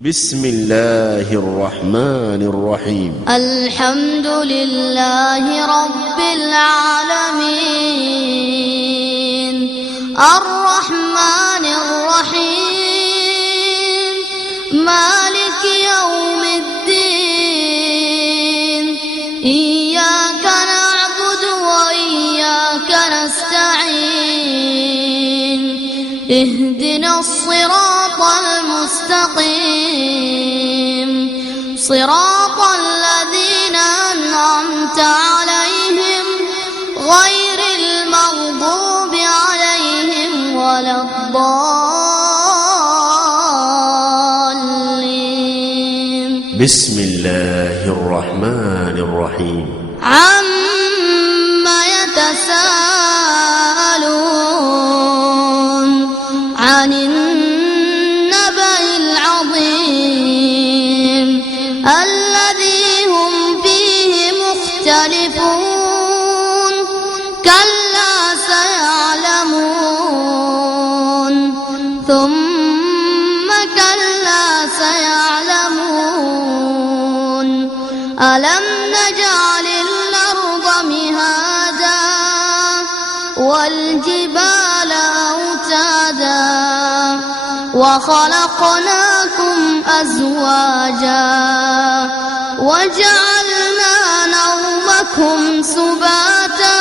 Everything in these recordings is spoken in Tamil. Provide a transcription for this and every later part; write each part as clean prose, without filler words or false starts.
بسم الله الرحمن الرحيم الحمد لله رب العالمين الرحمن الرحيم مالك يوم الدين إياك نعبد وإياك نستعين اهدنا الصراط المستقيم صراط الذين أنعمت عليهم غير المغضوب عليهم ولا الضالين بسم الله الرحمن الرحيم عما يتساءلون عن النبأ العظيم الذي هم فيه مختلفون كلا سيعلمون ثم كلا سيعلمون ألم نجعل الأرض مهادا والجبال أوتادا وخلقناكم أزواجا وجعلنا نومكم سباتا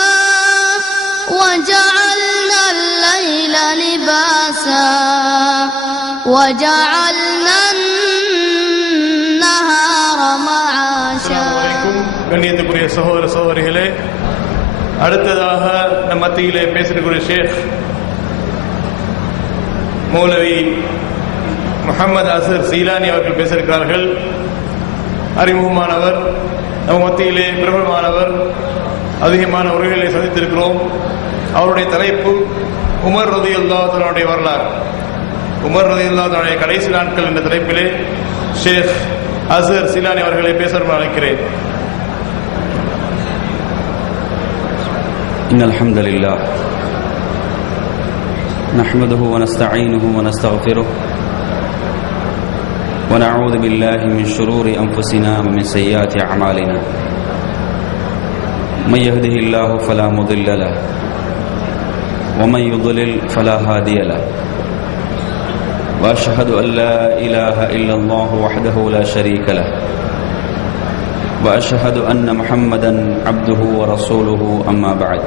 وجعلنا الليل لباسا وجعلنا النهار معاشا. கண்ணியத்துக்குரிய சகோதர சகோதரிகளே, அடுத்ததாக நம் மத்தியிலே பேசக்கூடிய ஷேக் மௌலவி முஹம்மது அசர் சீலானி அவர்கள் பேசியிருக்கிறார்கள். அறிமுகமானவர், நம் மத்தியிலே பிரபலமானவர், அதிகமான உரைகளை சந்தித்திருக்கிறோம். அவருடைய தலைப்பு உமர் ரலியல்லாஹு தஆலாவுடைய வரலாறு. உமர் ரலியல்லாஹு தஆலாவுடைய கடைசி நாட்கள் என்ற தலைப்பிலே ஷேக் அசர் சீலானி அவர்களை பேச அழைக்கிறேன். إن الحمد لله نحمده ونستعينه ونستغفره ونعوذ بالله من شرور أنفسنا ومن سيئات أعمالنا من يهده الله فلا مضل له ومن يضلل فلا هادي له وأشهد أن لا إله إلا الله وحده لا شريك له وأشهد أن محمدًا عبده ورسوله أما بعد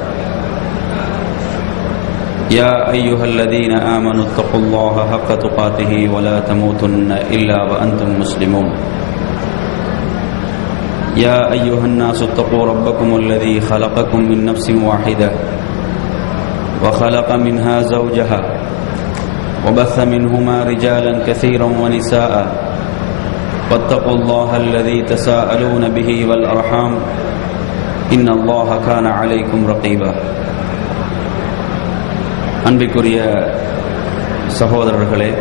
يا أيها الذين آمنوا اتقوا الله حق تقاته ولا تموتن إلا وأنتم مسلمون يا أيها الناس اتقوا ربكم الذي خلقكم من نفس واحدة وخلق منها زوجها وبث منهما رجالا كثيرا ونساء واتقوا الله الذي تساءلون به والأرحام إن الله كان عليكم رقيبا. அன்பிற்குரிய சகோதரர்களே,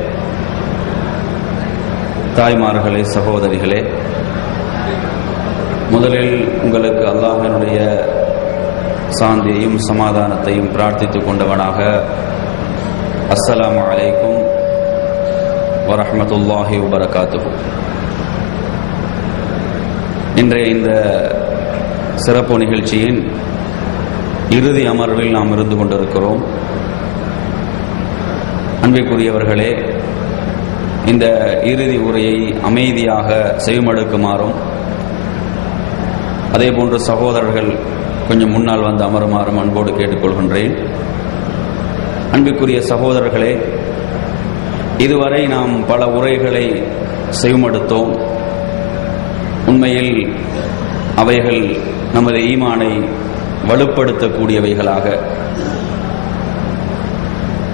தாய்மார்களே, சகோதரிகளே, முதலில் உங்களுக்கு அல்லாஹ்வினுடைய சாந்தியையும் சமாதானத்தையும் பிரார்த்தித்துக் கொண்டவனாக அஸ்ஸலாமு அலைக்கும் வரஹ்மத்துல்லாஹி வபரகாத்துஹு. இன்றைய இந்த சிறப்பு நிகழ்ச்சியின் இறுதி அமர்வில் நாம் இருந்து கொண்டிருக்கிறோம். அன்பிற்குரியவர்களே, இந்த இறுதி உரையை அமைதியாக செவிமடுக்குமாறும் அதேபோன்று சகோதரர்கள் கொஞ்சம் முன்னால் வந்து அமருமாறும் அன்போடு கேட்டுக்கொள்கின்றேன். அன்பிற்குரிய சகோதரர்களே, இதுவரை நாம் பல உரைகளை செவிமடுத்தோம். உண்மையில் அவைகள் நமது ஈமானை வலுப்படுத்தக்கூடியவைகளாக,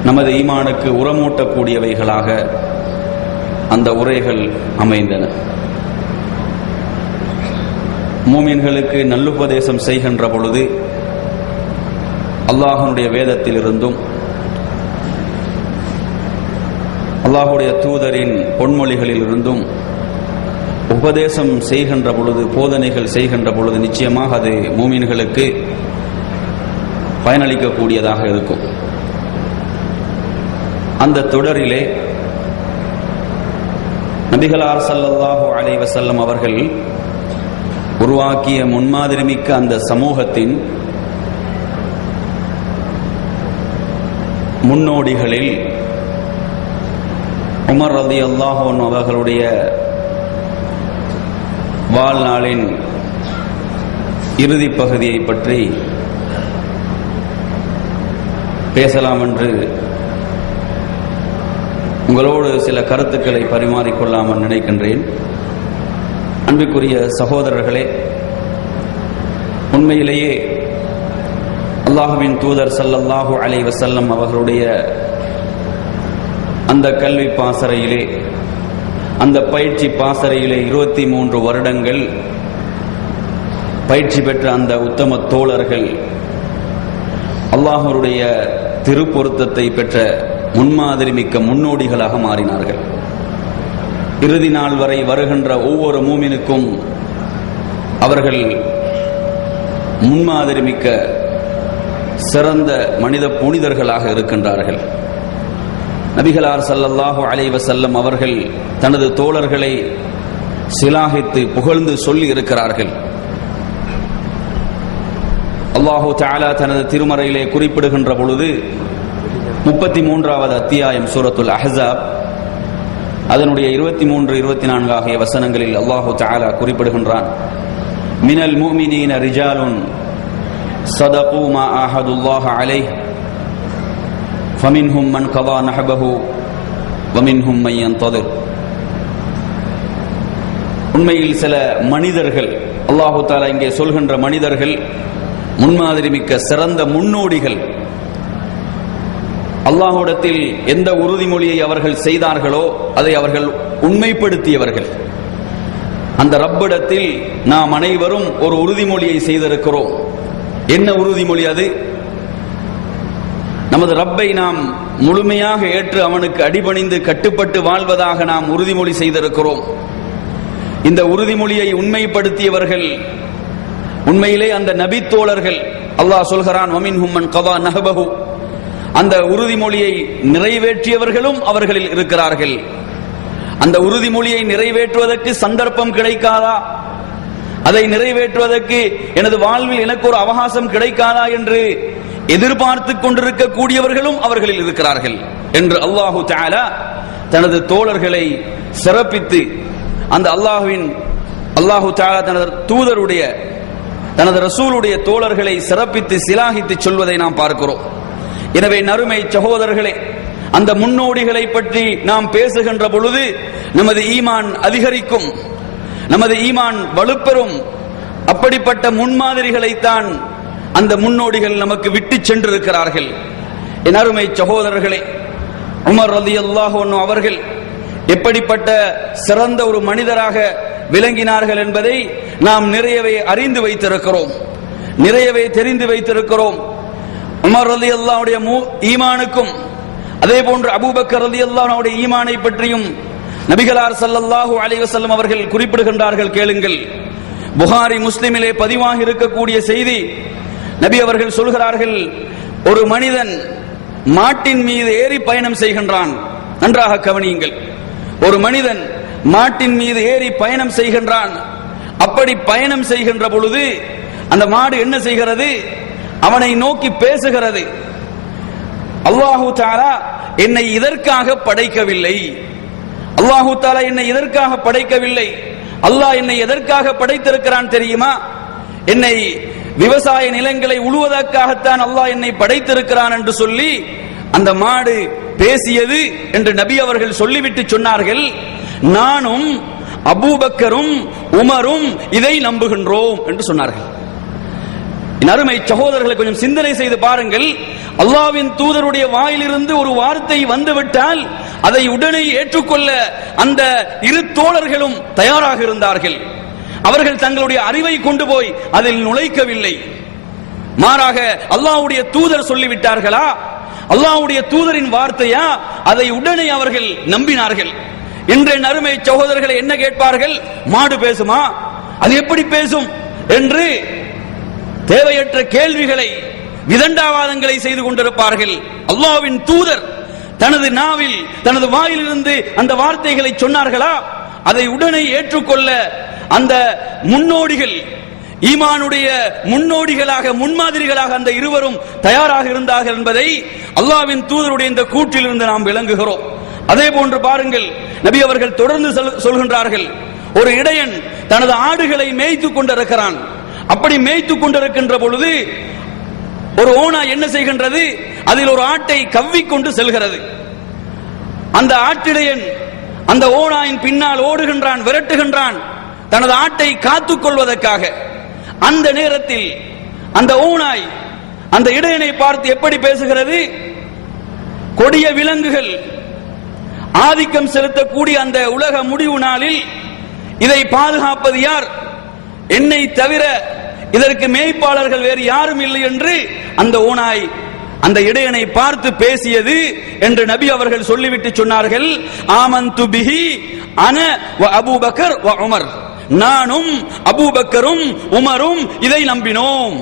நமது ஈமானுக்கு உரமூட்டக்கூடியவைகளாக அந்த உரைகள் அமைந்தன. மூமின்களுக்கு நல்லுபதேசம் செய்கின்ற பொழுது அல்லாஹ்வுடைய வேதத்திலிருந்தும் அல்லாஹ்வுடைய தூதரின் பொன்மொழிகளிலிருந்தும் உபதேசம் செய்கின்ற பொழுது, போதனைகள் செய்கின்ற பொழுது நிச்சயமாக அது மூமின்களுக்கு பயனளிக்கக்கூடியதாக இருக்கும். அந்த தொடரிலே நபிகளார் ஸல்லல்லாஹு அலைஹி வஸல்லம் அவர்கள் உருவாக்கிய முன்மாதிரிமிக்க அந்த சமூகத்தின் முன்னோடிகளில் உமர் ரலியல்லாஹு அன்ஹு அவர்களுடைய வாழ்நாளின் இறுதி பகுதியை பற்றி பேசலாம் என்று உங்களோடு சில கருத்துக்களை பரிமாறிக்கொள்ளாமல் நினைக்கின்றேன். அன்பிற்குரிய சகோதரர்களே, உண்மையிலேயே அல்லாஹ்வின் தூதர் ஸல்லல்லாஹு அலைஹி வஸல்லம் அவர்களுடைய அந்த கல்வி பாசறையிலே, அந்த பயிற்சி பாசறையிலே 23 வருடங்கள் பயிற்சி பெற்ற அந்த உத்தம தோழர்கள் அல்லாஹ்வுடைய திருப்பொருத்தத்தை பெற்ற முன்மாதிரி மிக்க முன்னோடிகளாக மாறினார்கள். இறுதி நாள் வரை வருகின்ற ஒவ்வொரு மூமினுக்கும் அவர்கள் முன்மாதிரி மிக்க சிறந்த மனித புனிதர்களாக இருக்கின்றார்கள். நபிகளார் ஸல்லல்லாஹு அலைஹி வஸல்லம் அவர்கள் தனது தோழர்களை சிலாகித்து புகழ்ந்து சொல்லி இருக்கிறார்கள். அல்லாஹு தஆலா தனது திருமறையிலே குறிப்பிடுகின்ற பொழுது 33வது அத்தியாயம் சூரத்துல் அஹ்ஸாப் அதனுடைய 23, 24 ஆகிய வசனங்களில் அல்லாஹு தஆலா குறிப்பிடுகின்றான். மினல் முஃமினீன ரிஜாலுன் ஸதகு மா ஆஹதுல்லாஹ அலைஹி ஃபமின்ஹும் மன் கதா நஹபஹு வமின்ஹும் மன் யன்ததிர். உண்மையில் சில மனிதர்கள், அல்லாஹு தஆலா இங்கே சொல்கின்ற மனிதர்கள் முன்மாதிரி மிக்க சிறந்த முன்னோடிகள். அல்லாஹ்விடத்தில் எந்த உறுதிமொழியை அவர்கள் செய்தார்களோ அதை அவர்கள் உண்மைப்படுத்தியவர்கள். அந்த ரப்பிடத்தில் நாம் அனைவரும் ஒரு உறுதிமொழியை செய்திருக்கிறோம். என்ன உறுதிமொழி அது? நமது ரப்பை நாம் முழுமையாக ஏற்று அவனுக்கு அடிபணிந்து கட்டுப்பட்டு வாழ்வதாக நாம் உறுதிமொழி செய்திருக்கிறோம். இந்த உறுதிமொழியை உண்மைப்படுத்தியவர்கள் உண்மையிலே அந்த நபி தோழர்கள். அல்லாஹ் சொல்கிறான், வமின்ஹும் மன் கதா நஹபஹு. அந்த உறுதிமொழியை நிறைவேற்றியவர்களும் அவர்களில் இருக்கிறார்கள். அந்த உறுதிமொழியை நிறைவேற்றுவதற்கு சந்தர்ப்பம் கிடைக்காதா, அதை நிறைவேற்றுவதற்கு எனது வாழ்வில் எனக்கு ஒரு அவகாசம் கிடைக்காதா என்று எதிர்பார்த்து கொண்டிருக்கக்கூடியவர்களும் அவர்களில் இருக்கிறார்கள் என்று அல்லாஹு தஆலா தனது தோழர்களை சிறப்பித்து, அந்த அல்லாஹு தஆலா தனது தூதருடைய தனது ரசூலுடைய தோழர்களை சிறப்பித்து சிலாகித்து சொல்வதை நாம் பார்க்கிறோம். எனவே நறுமை சகோதரர்களே, அந்த முன்னோடிகளை பற்றி நாம் பேசுகின்ற பொழுது நமது ஈமான் அதிகரிக்கும், நமது ஈமான் வலுப்பெறும். அப்படிப்பட்ட முன்மாதிரிகளைத்தான் அந்த முன்னோடிகள் நமக்கு விட்டு சென்றிருக்கிறார்கள். என் அருமை சகோதரர்களே, உமர் ரலியல்லாஹு அன்ஹு அவர்கள் எப்படிப்பட்ட சிறந்த ஒரு மனிதராக விளங்கினார்கள் என்பதை நாம் நிறையவே அறிந்து வைத்திருக்கிறோம், நிறையவே தெரிந்து வைத்திருக்கிறோம். உமர் ரலியல்லாஹு அன்ஹு ஈமானுக்கும் அதே போன்று அபூபக்கர் ரலியல்லாஹு அன்ஹு ஈமானை பற்றியும் நபிகளார் ஸல்லல்லாஹு அலைஹி வஸல்லம் அவர்கள் குறிப்பிடுகின்றார்கள். கேளுங்கள், புகாரி முஸ்லிமிலே பதிவாகி இருக்கக்கூடிய செய்தி. நபி அவர்கள் சொல்கிறார்கள், ஒரு மனிதன் மாட்டின் மீது ஏறி பயணம் செய்கின்றான். நன்றாக கவனியுங்கள், ஒரு மனிதன் மாட்டின் மீது ஏறி பயணம் செய்கின்றான். அப்படி பயணம் செய்கின்ற பொழுது அந்த மாடு என்ன செய்கிறது? அவனை நோக்கி பேசுகிறது, அல்லாஹு தஆலா என்னை இதற்காக படைக்கவில்லை, அல்லாஹு தஆலா என்னை இதற்காக படைக்கவில்லை, அல்லாஹ் என்னை எதற்காக படைத்திருக்கிறான் தெரியுமா? என்னை விவசாய நிலங்களை உழுவதற்காகத்தான் அல்லாஹ் என்னை படைத்திருக்கிறான் என்று சொல்லி அந்த மாடு பேசியது என்று நபி அவர்கள் சொல்லிவிட்டு சொன்னார்கள், நானும் அபூபக்கரும் உமரும் இதை நம்புகின்றோம் என்று சொன்னார்கள். அருமை சகோதரர்களை, கொஞ்சம் சிந்தனை செய்து பாருங்கள். அல்லாஹ்வின் தூதருடைய வாயிலிருந்து ஒரு வார்த்தை வந்துவிட்டால் அதை உடனே ஏற்றுக்கொள்ள அந்த இரு தோழர்களும் தயாராக இருந்தார்கள். அவர்கள் தங்களுடைய அறிவை கொண்டு போய் அதில் நுழைக்கவில்லை. மாறாக அல்லாஹ்வுடைய தூதர் சொல்லிவிட்டார்களா, அல்லாஹ்வுடைய தூதரின் வார்த்தையா, அதை உடனே அவர்கள் நம்பினார்கள். இன்றைய அருமை சகோதரர்களை என்ன கேட்பார்கள்? மாடு பேசுமா, அது எப்படி பேசும் என்று தேவையற்ற கேள்விகளை, விதண்டாவாதங்களை செய்து கொண்டிருப்பார்கள். அல்லாஹ்வின் தூதர் தனது நாவில், தனது வாயிலிருந்து அந்த வார்த்தைகளை சொன்னார்களா? அதை உடனே ஏற்றுக்கொள்ள அந்த முன்னோடிகள், ஈமானுடைய முன்னோடிகளாக, முன்மாதிரிகளாக அந்த இருவரும் தயாராக இருந்தார்கள் என்பதை அல்லாஹ்வின் தூதருடைய இந்த கூற்றிலிருந்து நாம் விளங்குகிறோம். அதே போன்று பாருங்கள், நபி அவர்கள் தொடர்ந்து சொல்கின்றார்கள், ஒரு இடையன் தனது ஆடுகளை மேய்த்துக் கொண்டிருக்கிறான். அப்படி மேய்த்துக் கொண்டிருக்கின்ற பொழுது ஒரு ஓனாய் என்ன செய்கின்றது? அதில் ஒரு ஆட்டை கவ்விக்கொண்டு செல்கிறது. அந்த ஆட்டிடையன் அந்த ஓனாயின் பின்னால் ஓடுகின்றான், விரட்டுகின்றான், தனது ஆட்டை காத்துக் கொள்வதற்காக. அந்த நேரத்தில் அந்த ஓனாய் அந்த இடையனை பார்த்து எப்படி பேசுகிறது? கொடிய விலங்குகள் ஆதிக்கம் செலுத்தக்கூடிய அந்த உலக முடிவு நாளில் இதை பாதுகாப்பது யார்? என்னை தவிர இதற்கு மேய்ப்பாளர்கள் வேறு யாரும் இல்லை என்று அந்த ஓனாய் அந்த இடையனை பார்த்து பேசியது என்று நபி அவர்கள் சொல்லிவிட்டு சொன்னார்கள், ஆமன்து பிஹி அன வ அபூபக்கர் வ உமர், நானும் அபூபக்கரும் உமரும் இதை நம்பினோம்.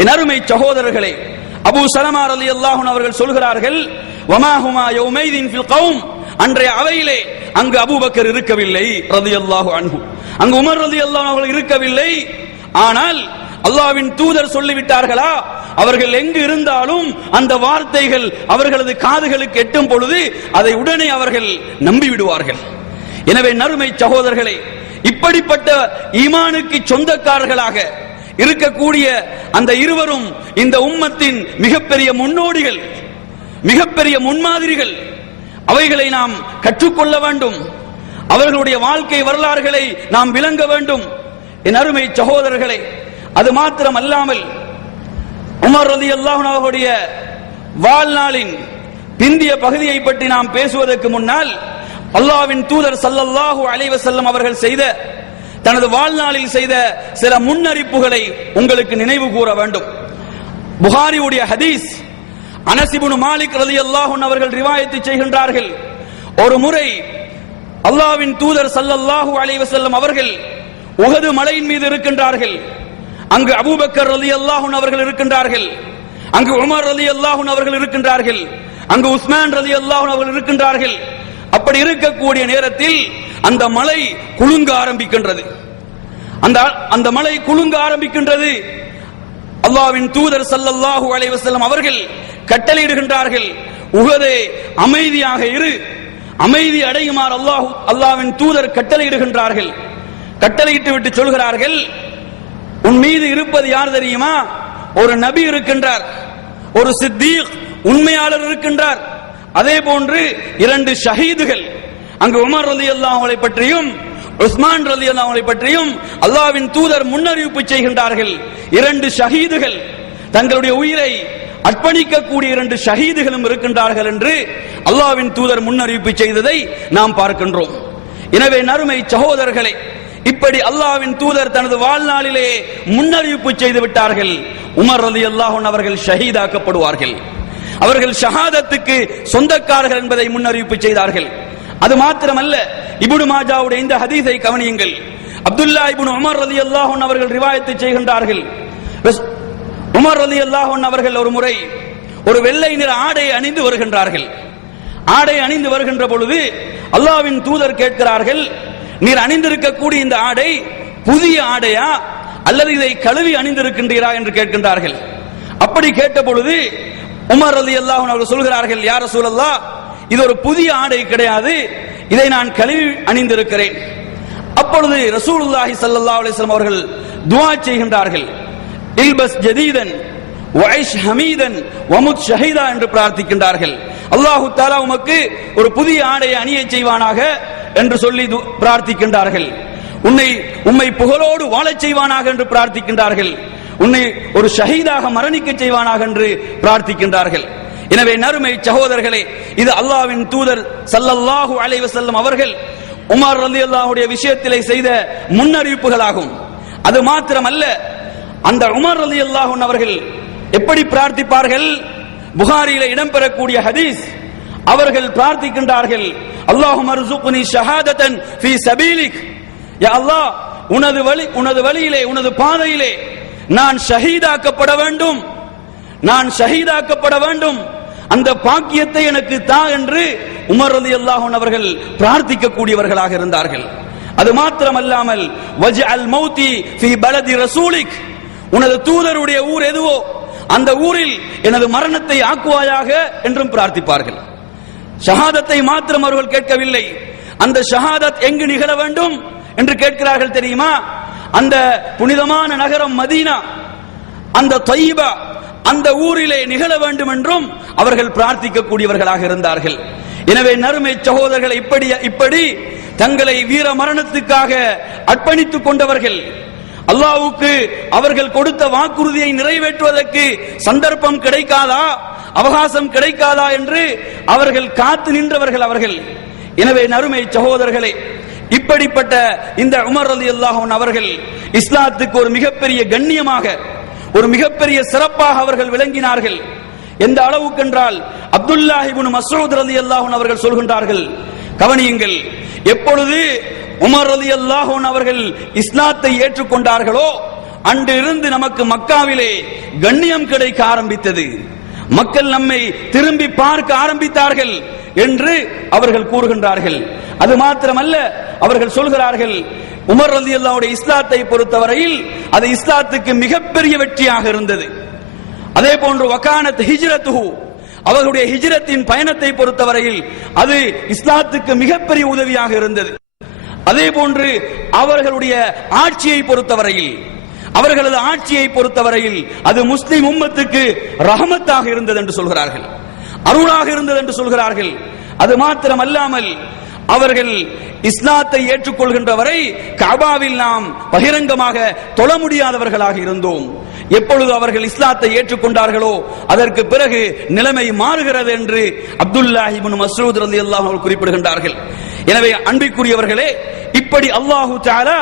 என் அருமை சகோதரர்களே, அபூ ஸலமா ரலியல்லாஹு அன்ஹு அவர்கள் சொல்கிறார்கள், வமா ஹுமா யௌமைதின் ஃபில் கௌம், அன்றைய அவையிலே அங்கு அபூபக்கர் இருக்கவில்லை ரலியல்லாஹு அன்ஹு, அங்கு உமர் ரலியல்லாஹு அன்ஹு அவர்கள் இருக்கவில்லை. ஆனால் அல்லாஹ்வின் தூதர் சொல்லிவிட்டார்களா? அவர்கள் எங்கு இருந்தாலும் அந்த வார்த்தைகள் அவர்களது காதுகளுக்கு எட்டும் பொழுது அதை உடனே அவர்கள் நம்பிவிடுவார்கள். எனவே நறுமை சகோதரர்களே, இப்படிப்பட்ட ஈமானுக்கு சொந்தக்காரர்களாக இருக்கக்கூடிய அந்த இருவரும் இந்த உம்மத்தின் மிகப்பெரிய முன்னோடிகள், மிகப்பெரிய முன்மாதிரிகள். அவைகளை நாம் கற்றுக்கொள்ள வேண்டும். அவர்களுடைய வாழ்க்கை வரலாறுகளை நாம் விளங்க வேண்டும். என் அருமை சகோதரர்களே, அது மாத்திரம் அல்லாமல் உமர் ரலியல்லாஹு அன்ஹு அவர்களுடைய வாழ்நாளின் பிந்திய பகுதியை பற்றி நாம் பேசுவதற்கு முன்னால் அல்லாஹ்வின் தூதர் ஸல்லல்லாஹு அலைஹி வஸல்லம் அவர்கள் செய்த, தனது வாழ்நாளில் செய்த சில முன்னறிப்புகளை உங்களுக்கு நினைவு கூற வேண்டும். புகாரியுடைய ஹதீஸ், அனஸ் இப்னு மாலிக் ரலியல்லாஹு அன்ஹு அவர்கள் ரிவாயத் செய்கின்றார்கள், ஒரு முறை அல்லாஹ்வின் தூதர் ஸல்லல்லாஹு அலைஹி வஸல்லம் அவர்கள் உஹது மலையின் மீது இருக்கின்றார்கள். அங்கு அபூபக்கர் ரலியல்லாஹு அன்ஹு அவர்கள் இருக்கின்றார்கள், அங்கு உமர் ரலியல்லாஹு அன்ஹு அவர்கள் இருக்கின்றார்கள், அங்கு உஸ்மான் ரலியல்லாஹு அன்ஹு அவர்கள் இருக்கின்றார்கள். அப்படி இருக்கக்கூடிய நேரத்தில் அந்த மலை குலுங்க ஆரம்பிக்கின்றது. அந்த மலை குலுங்க ஆரம்பிக்கின்றது. அல்லாஹ்வின் தூதர் ஸல்லல்லாஹு அலைஹி வஸல்லம் அவர்கள் கட்டளையிடுகின்றார்கள், உஹதே அமைதியாக இரு, அமைதி அடையுமாறு அல்லாஹ்வின் தூதர் கட்டளையிடுகின்றார்கள். கட்டளையிட்டு விட்டு சொல்கிறார்கள், உன் மீது இருப்பது யார் தெரியுமா? ஒரு நபி இருக்கின்றார், ஒரு சித்தீக் உண்மையாளர் இருக்கின்றார், அதே போன்று 2 ஷஹீதுகள். அங்கு உமர் ரலியல்லாஹு அன்ஹு பற்றியும் உஸ்மான் ரலியல்லாஹு அன்ஹு பற்றியும் அல்லாஹ்வின் தூதர் முன்னறிவிப்பு செய்கின்றார்கள். 2 ஷஹீதுகள், தங்களுடைய உயிரை அர்ப்பணிக்கக்கூடிய 2 ஷஹீதுகளும் இருக்கின்றார்கள் என்று அல்லாஹ்வின் தூதர் முன்னறிவிப்பு செய்ததை நாம் பார்க்கின்றோம். எனவே நறுமை சகோதரர்களே, இப்படி அல்லாஹ்வின் தூதர் தனது வாழ்நாளிலே முன்னறிவிப்பு செய்து விட்டார்கள், உமர் ரலியல்லாஹு அன்ஹு அவர்கள் ஷஹீதாக்கப்படுவார்கள், அவர்கள் ஷஹாதத்துக்கு சொந்தக்காரர்கள் என்பதை முன்னறிவிப்பு செய்தார்கள். அது மாத்திரமல்ல, இப்னு மாஜாவுடைய இந்த ஹதீஸை கவனியுங்கள். அப்துல்லா இப்னு உமர் ரலியல்லாஹு அன்ஹு அவர்கள் ரிவாயத் செய்கின்றார்கள், உமர் ரலியல்லாஹு அன்ஹு அவர்கள் ஒரு முறை ஒரு வெள்ளை நிற ஆடை அணிந்து வருகின்றார்கள். ஆடை அணிந்து வருகின்ற பொழுது அல்லாஹ்வின் தூதர் கேட்கிறார்கள், நீர் அணிந்திருக்கக்கூடிய இந்த ஆடை புதிய ஆடையா அல்லது இதை கழுவி அணிந்திருக்கின்றீரா என்று கேட்கின்றார்கள். அப்படி கேட்ட பொழுது உமர் ரலியல்லாஹு அன்ஹு அவர்கள் சொல்கிறார்கள், யா ரசூலல்லாஹ், இது ஒரு புதிய ஆடை கிடையாது, இதை நான் கழுவி அணிந்திருக்கிறேன். அப்பொழுது ரசூலுல்லாஹி ஸல்லல்லாஹு அலைஹி வஸல்லம் அவர்கள் துஆ செய்கின்றார்கள், இல்பஸ் ஜதீதன் வஐஷ் ஹமீதன் வமுத் ஷஹீதா என்று பிரார்த்திக்கின்றார்கள். அல்லாஹ் தஆலா உமக்கு ஒரு புதிய ஆடையை அணிய செய்வானாக என்று சொல்லி பிரார்த்திக்கின்றார்கள். உம்மை புகழோடு வாழச் செய்வானாக என்று பிரார்த்திக்கின்றார்கள். உன்னை ஒரு ஷஹீதாக மரணிக்க செய்வானாக என்று பிரார்த்திக்கின்றார்கள். எனவே நறுமை சகோதரர்களே, இது அல்லாஹ்வின் தூதர் ஸல்லல்லாஹு அலைஹி வஸல்லம் அவர்கள் உமர் ரலியல்லாஹு அன்ஹு விஷயத்திலே செய்த முன்னறிவிப்புகளாகும். அது மாத்திரமல்ல, அந்த உமர் ரலியல்லாஹு அன்ஹு அவர்கள் எப்படி பிரார்த்திப்பார்கள்? புகாரியிலே இடம்பெறக்கூடிய ஹதீஸ், அவர்கள் பிரார்த்திக்கின்றார்கள், அல்லாஹும்ம ர்ஸுக்னி ஷஹாதத்தன் ஃபீ சபீலிக், யா அல்லாஹ், உனது வழியிலே, உனது பாதையிலே நான் ஷஹீதாக்கப்பட வேண்டும், நான் ஷஹீதாக்கப்பட வேண்டும், அந்த பாக்கியத்தை எனக்கு தா என்று உமர் ரலியல்லாஹு அன்ஹு அவர்கள் பிரார்த்திக்க கூடியவர்களாக இருந்தார்கள். அது மாத்திரமல்லாமல் வஜ்அல் மௌதி ஃபீ பலதி ரசூலிக், உனது தூதருடைய ஊர் எதுவோ அந்த ஊரில் எனது மரணத்தை ஆக்குவாயாக என்றும் பிரார்த்திப்பார்கள். ஷஹாதத்தை மாத்திரம் அவர்கள் கேட்கவில்லை, அந்த ஷஹாதத் எங்கு நிகழ வேண்டும் என்று கேட்கிறார்கள் தெரியுமா? அந்த புனிதமான நகரம் மதீனா, அந்த தையிபா, அந்த ஊரிலே நிகழ வேண்டும் என்றும் அவர்கள் பிரார்த்திக்க கூடியவர்களாக இருந்தார்கள். எனவே நறுமை சகோதரர்களை இப்படி தங்களை வீர மரணத்துக்காக அர்ப்பணித்துக் கொண்டவர்கள், அல்லாஹ்வுக்கு அவர்கள் கொடுத்த வாக்குறுதியை நிறைவேற்றுவதற்கு சந்தர்ப்பம் கிடைக்காதா, அவகாசம் கிடைக்காதா என்று அவர்கள் காத்து நின்றவர்கள் அவர்கள். எனவே நறுமை சகோதரர்களே, இப்படிப்பட்ட இந்த உமர் ரலியல்லாஹு அன்ஹு அவர்கள் இஸ்லாத்துக்கு ஒரு மிகப்பெரிய கண்ணியமாக, ஒரு மிகப்பெரிய சிறப்பாக அவர்கள் விளங்கினார்கள். எந்த அளவுக்கு என்றால் அப்துல்லாஹ் இப்னு மஸ்ஊத் ரலியல்லாஹு அன்ஹு அவர்கள் சொல்கின்றார்கள், கவனியுங்கள், எப்பொழுது உமர் ரலியல்லாஹு அன்ஹு அவர்கள் இஸ்லாத்தை ஏற்றுக்கொண்டார்களோ அன்றிலிருந்து நமக்கு மக்காவிலே கண்ணியம் கிடைக்க ஆரம்பித்தது, மக்கள் நம்மை திரும்பி பார்க்க ஆரம்பித்தார்கள் என்று அவர்கள் கூறுகின்றார்கள். அது மாத்திரமல்ல, அவர்கள் சொல்கிறார்கள், உமர் ரலியல்லாஹு அன்ஹு இஸ்லாத்தை பொறுத்தவரையில் அது இஸ்லாத்துக்கு மிகப்பெரிய வெற்றியாக இருந்தது. அதே போன்று வகானத் ஹிஜ்ரத்துஹு, அவர்களுடைய ஹிஜ்ரத்தின் பயணத்தை பொறுத்தவரையில் அது இஸ்லாத்துக்கு மிகப்பெரிய உதவியாக இருந்தது. அதே போன்று அவர்களுடைய ஆட்சியை பொறுத்தவரையில், அவர்களது ஆட்சியை பொறுத்தவரையில் அது முஸ்லிம் உம்மத்துக்கு ரஹமத்தாக இருந்தது என்று சொல்கிறார்கள், அருளாக இருந்தது என்று சொல்கிறார்கள். அது மாத்திரமல்லாமல் அவர்கள் இஸ்லாத்தை ஏற்றுக்கொள்கின்ற வரை கஅபாவில் நாம் பகிரங்கமாக தொழ முடியாதவர்களாக இருந்தோம். எப்பொழுது அவர்கள் இஸ்லாத்தை ஏற்றுக்கொண்டார்களோ அதற்கு பிறகு நிலைமை மாறுகிறது என்று அப்துல்லாஹ் இப்னு மஸ்ஊத் ரலியல்லாஹு அன்ஹு குறிப்பிடுகின்றார்கள். எனவே அன்பிற்குரியவர்களே, இப்படி அல்லாஹு தஆலா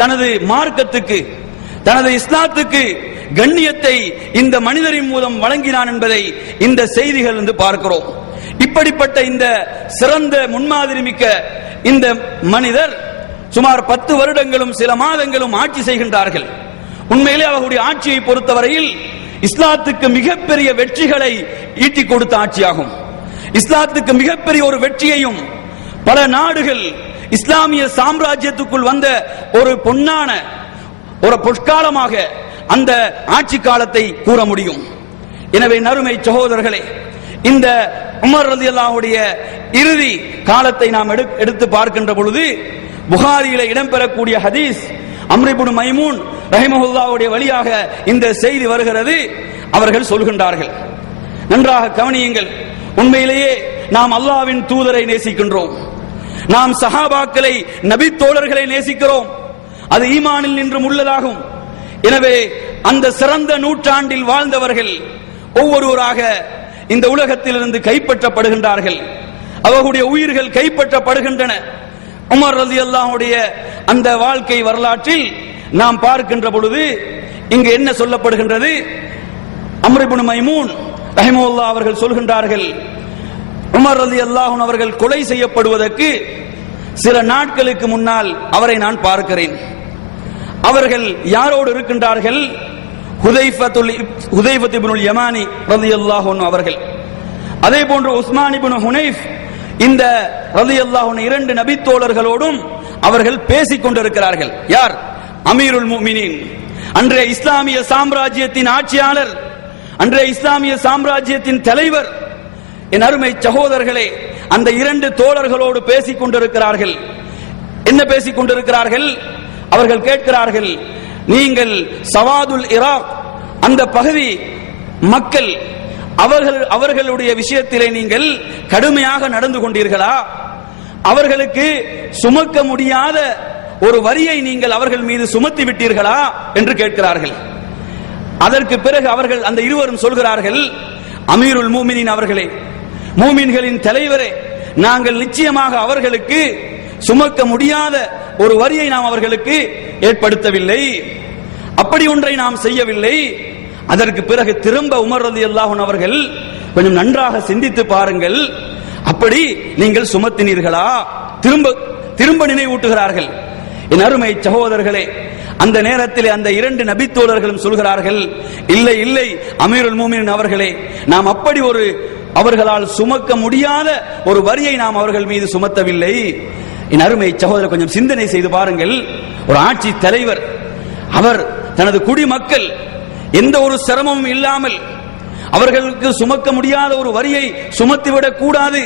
தனது மார்க்கத்துக்கு, தனது இஸ்லாத்துக்கு கண்ணியத்தை இந்த மனிதரின் மூலம் வழங்கினான் என்பதை இந்த செய்திகள் இருந்து பார்க்கிறோம். இப்படிப்பட்ட இந்த சிறந்த முன்மாதிரி மிக்க இந்த மனிதர் சுமார் 10 வருடங்களும் சில மாதங்களும் ஆட்சி செய்கின்றார்கள். உண்மையிலே அவர்களுடைய ஆட்சியை பொறுத்தவரையில் இஸ்லாத்துக்கு மிகப்பெரிய வெற்றிகளை ஈட்டிக் கொடுத்த ஆட்சியாகும். இஸ்லாத்துக்கு மிகப்பெரிய ஒரு வெற்றியையும், பல நாடுகள் இஸ்லாமிய சாம்ராஜ்யத்துக்குள் வந்த ஒரு பொன்னான ஒரு பொற்காலமாக அந்த ஆட்சி காலத்தை கூற முடியும். எனவே நறுமை சகோதரர்களே, இந்த உமர் ரலியல்லாஹு அன்ஹுடைய இறுதி காலத்தை நாம் எடுத்து பார்க்கின்ற பொழுது புகாரியிலே இடம்பெறக்கூடிய ஹதீஸ், அம்ர் இப்னு மைமூன் ரஹிமஹுல்லாஹுடைய வழியாக இந்த செய்தி வருகிறது. அவர்கள் சொல்கின்றார்கள், நன்றாக கவனியுங்கள், உண்மையிலேயே நாம் அல்லாஹ்வின் தூதரை நேசிக்கின்றோம், நாம் சஹாபாக்களை, நபி தோழர்களை நேசிக்கிறோம், அது ஈமானில் நின்றும் உள்ளதாகும். எனவே அந்த சிறந்த நூற்றாண்டில் வாழ்ந்தவர்கள் ஒவ்வொருவராக இந்த உலகத்திலிருந்து கைப்பற்றப்படுகின்றார்கள், அவர்களுடைய உயிர்கள் கைப்பற்றப்படுகின்றன. உமர் ரலியல்லாஹு அன்ஹுடைய அந்த வாழ்க்கை வரலாற்றில் நாம் பார்க்கின்ற பொழுது இங்கு என்ன சொல்லப்படுகின்றது? அம்ர் இப்னு மைமூன் ரஹிமஹுல்லாஹ் அவர்கள் சொல்கின்றார்கள், உமர் ரலியல்லாஹு அன்ஹு அவர்கள் கொலை செய்யப்படுவதற்கு சில நாட்களுக்கு முன்னால் அவரை நான் பார்க்கிறேன். அவர்கள் யாரோடு இருக்கின்றார்கள்? ஹுதைஃபத் இப்னுல் யமானி ரலியல்லாஹு அன்ஹு அவர்கள், அதே போன்று உஸ்மான் இப்னு ஹுனைஃப், இந்த ரலியல்லாஹு அன்ஹு 2 நபி தோழர்களோடும் அவர்கள் பேசிக் கொண்டிருக்கிறார்கள். யார்? அமீருல் முஃமினீன், அன்றைய இஸ்லாமிய சாம்ராஜ்யத்தின் ஆட்சியாளர், அன்றைய இஸ்லாமிய சாம்ராஜ்யத்தின் தலைவர். என் அருமை சகோதரர்களே, அந்த 2 தோழர்களோடு பேசிக் கொண்டிருக்கிறார்கள். என்ன பேசிக் கொண்டிருக்கிறார்கள்? அவர்கள் கேட்கிறார்கள், நீங்கள் சவாதுல் இராக் அந்த பகுதி மக்கள் அவர்களுடைய விஷயத்திலே நீங்கள் கடுமையாக நடந்து கொண்டீர்களா? அவர்களுக்கு சுமக்க முடியாத ஒரு வரியை நீங்கள் அவர்கள் மீது சுமத்தி விட்டீர்களா என்று கேட்கிறார்கள். அதற்கு பிறகு அவர்கள் அந்த இருவரும் சொல்கிறார்கள், அமீருல் முஃமினீன் அவர்களே, மூமின்களின் தலைவரே, நாங்கள் நிச்சயமாக அவர்களுக்கு சுமக்க முடியாத ஒரு வரியை நாம் அவர்களுக்கு ஏற்படுத்தவில்லை, அப்படி ஒன்றை நாம் செய்யவில்லை. அதற்கு பிறகு திரும்ப உமர் ரலியல்லாஹு அன்ஹு அவர்கள் கொஞ்சம் நன்றாக சிந்தித்து பாருங்கள், அப்படி நீங்கள் சுமத்தினீர்களா? திரும்ப நினைவூட்டுகிறார்கள். என் அருமை சகோதரர்களே, அந்த நேரத்தில் அந்த 2 நபித்தோழர்களும் சொல்கிறார்கள், இல்லை இல்லை அமீருல் முஃமினீன் அவர்களே, நாம் அப்படி ஒரு அவர்களால் சுமக்க முடியாத ஒரு வரியை நாம் அவர்கள் மீது சுமத்தவில்லை. என் அருமை சகோதரர், கொஞ்சம் சிந்தனை செய்து பாருங்கள். ஒரு ஆட்சி தலைவர், அவர் தனது குடிமக்கள் எந்த ஒரு சிரமமும் இல்லாமல் அவர்களுக்கு சுமக்க முடியாத ஒரு வரியை சுமத்திவிடக் கூடாது,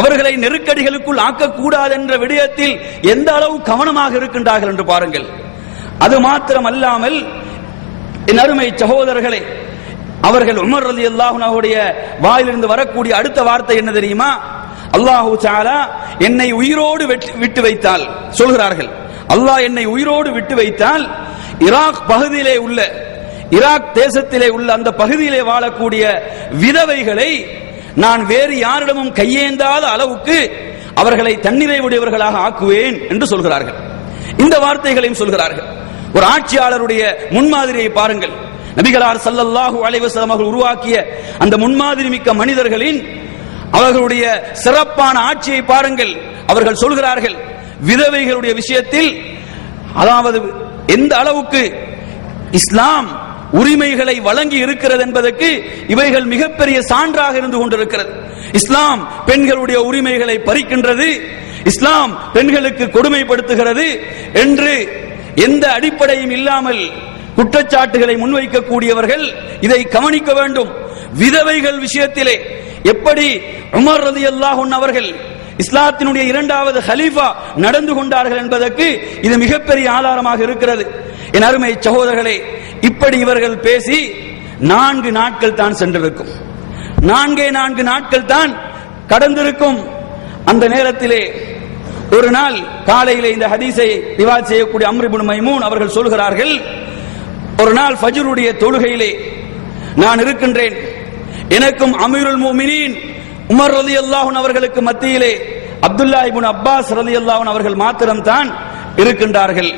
அவர்களை நெருக்கடிகளுக்குள் ஆக்கக்கூடாது என்ற விடயத்தில் எந்த அளவு கவனமாக இருக்கின்றார்கள் என்று பாருங்கள். அது மாத்திரம் அல்லாமல் என் அருமை சகோதரர்களே, அவர்கள் உமர் ரலியல்லாஹு அன்ஹுடைய வாயிலிருந்து வரக்கூடிய அடுத்த வார்த்தை என்ன தெரியுமா? அல்லாஹு தஆலா என்னை உயிரோடு விட்டு வைத்தால், சொல்கிறார்கள், அல்லாஹ் என்னை உயிரோடு விட்டு வைத்தால் ஈராக் பகுதியிலே உள்ள, ஈராக் தேசத்திலே உள்ள அந்த பகுதியிலே வாழக்கூடிய விதவைகளை நான் வேறு யாரிடமும் கையேந்தாத அளவுக்கு அவர்களை தன்னிறைவுடையவர்களாக ஆக்குவேன் என்று சொல்கிறார்கள். இந்த வார்த்தைகளையும் சொல்கிறார்கள். ஒரு ஆட்சியாளருடைய முன்மாதிரியை பாருங்கள். நபிகளார் ஸல்லல்லாஹு அலைஹி வஸல்லம் அவர்கள் உருவாக்கிய அந்த முன்மாதிரி மிக்க மனிதர்களின் அவர்களுடைய சிறப்பான ஆட்சியை பாருங்கள். அவர்கள் சொல்கிறார்கள், விதவைகளுடைய விஷயத்தில், அதாவது எந்த அளவுக்கு இஸ்லாம் உரிமைகளை வழங்கி இருக்கிறது என்பதற்கு இவைகள் மிகப்பெரிய சான்றாக இருந்து கொண்டிருக்கிறது. இஸ்லாம் பெண்களுடைய உரிமைகளை பறிக்கின்றது, இஸ்லாம் பெண்களுக்கு கொடுமைப்படுத்துகிறது என்று எந்த அடிப்படையும் இல்லாமல் குற்றச்சாட்டுகளை முன்வைக்கக்கூடியவர்கள் இதை கவனிக்க வேண்டும். விதவைகள் விஷயத்திலே எப்படி உமர் ரலியல்லாஹு அன்ஹு அவர்கள் இஸ்லாத்தினுடைய இரண்டாவது ஹலீஃபா நடந்து கொண்டார்கள் என்பதற்கு இது மிகப்பெரிய ஆதாரமாக இருக்கிறது. என் அருமை சகோதரர்களே, இப்படி இவர்கள் பேசி 4 நாட்கள் தான் சென்றிருக்கும், 4 நாட்கள் தான் கடந்திருக்கும். அந்த நேரத்திலே ஒரு நாள் காலையிலே இந்த ஹதீஸை ரிவாயத் செய்யக்கூடிய அம்ர் இப்னு மைமூன் அவர்கள் சொல்கிறார்கள், ஒரு நாள் ஃபஜ்ருடைய தொழுகையிலே நான் இருக்கின்றேன், எனக்கும் அமீருல் முஃமினீன் உமர் ரலியல்லாஹு அன்ஹு அவர்களுக்கு மத்தியிலே அப்துல்லா இப்னு அப்பாஸ் ரலியல்லாஹு அன்ஹு அவர்கள் மாத்திரம்தான் இருக்கின்றார்கள்.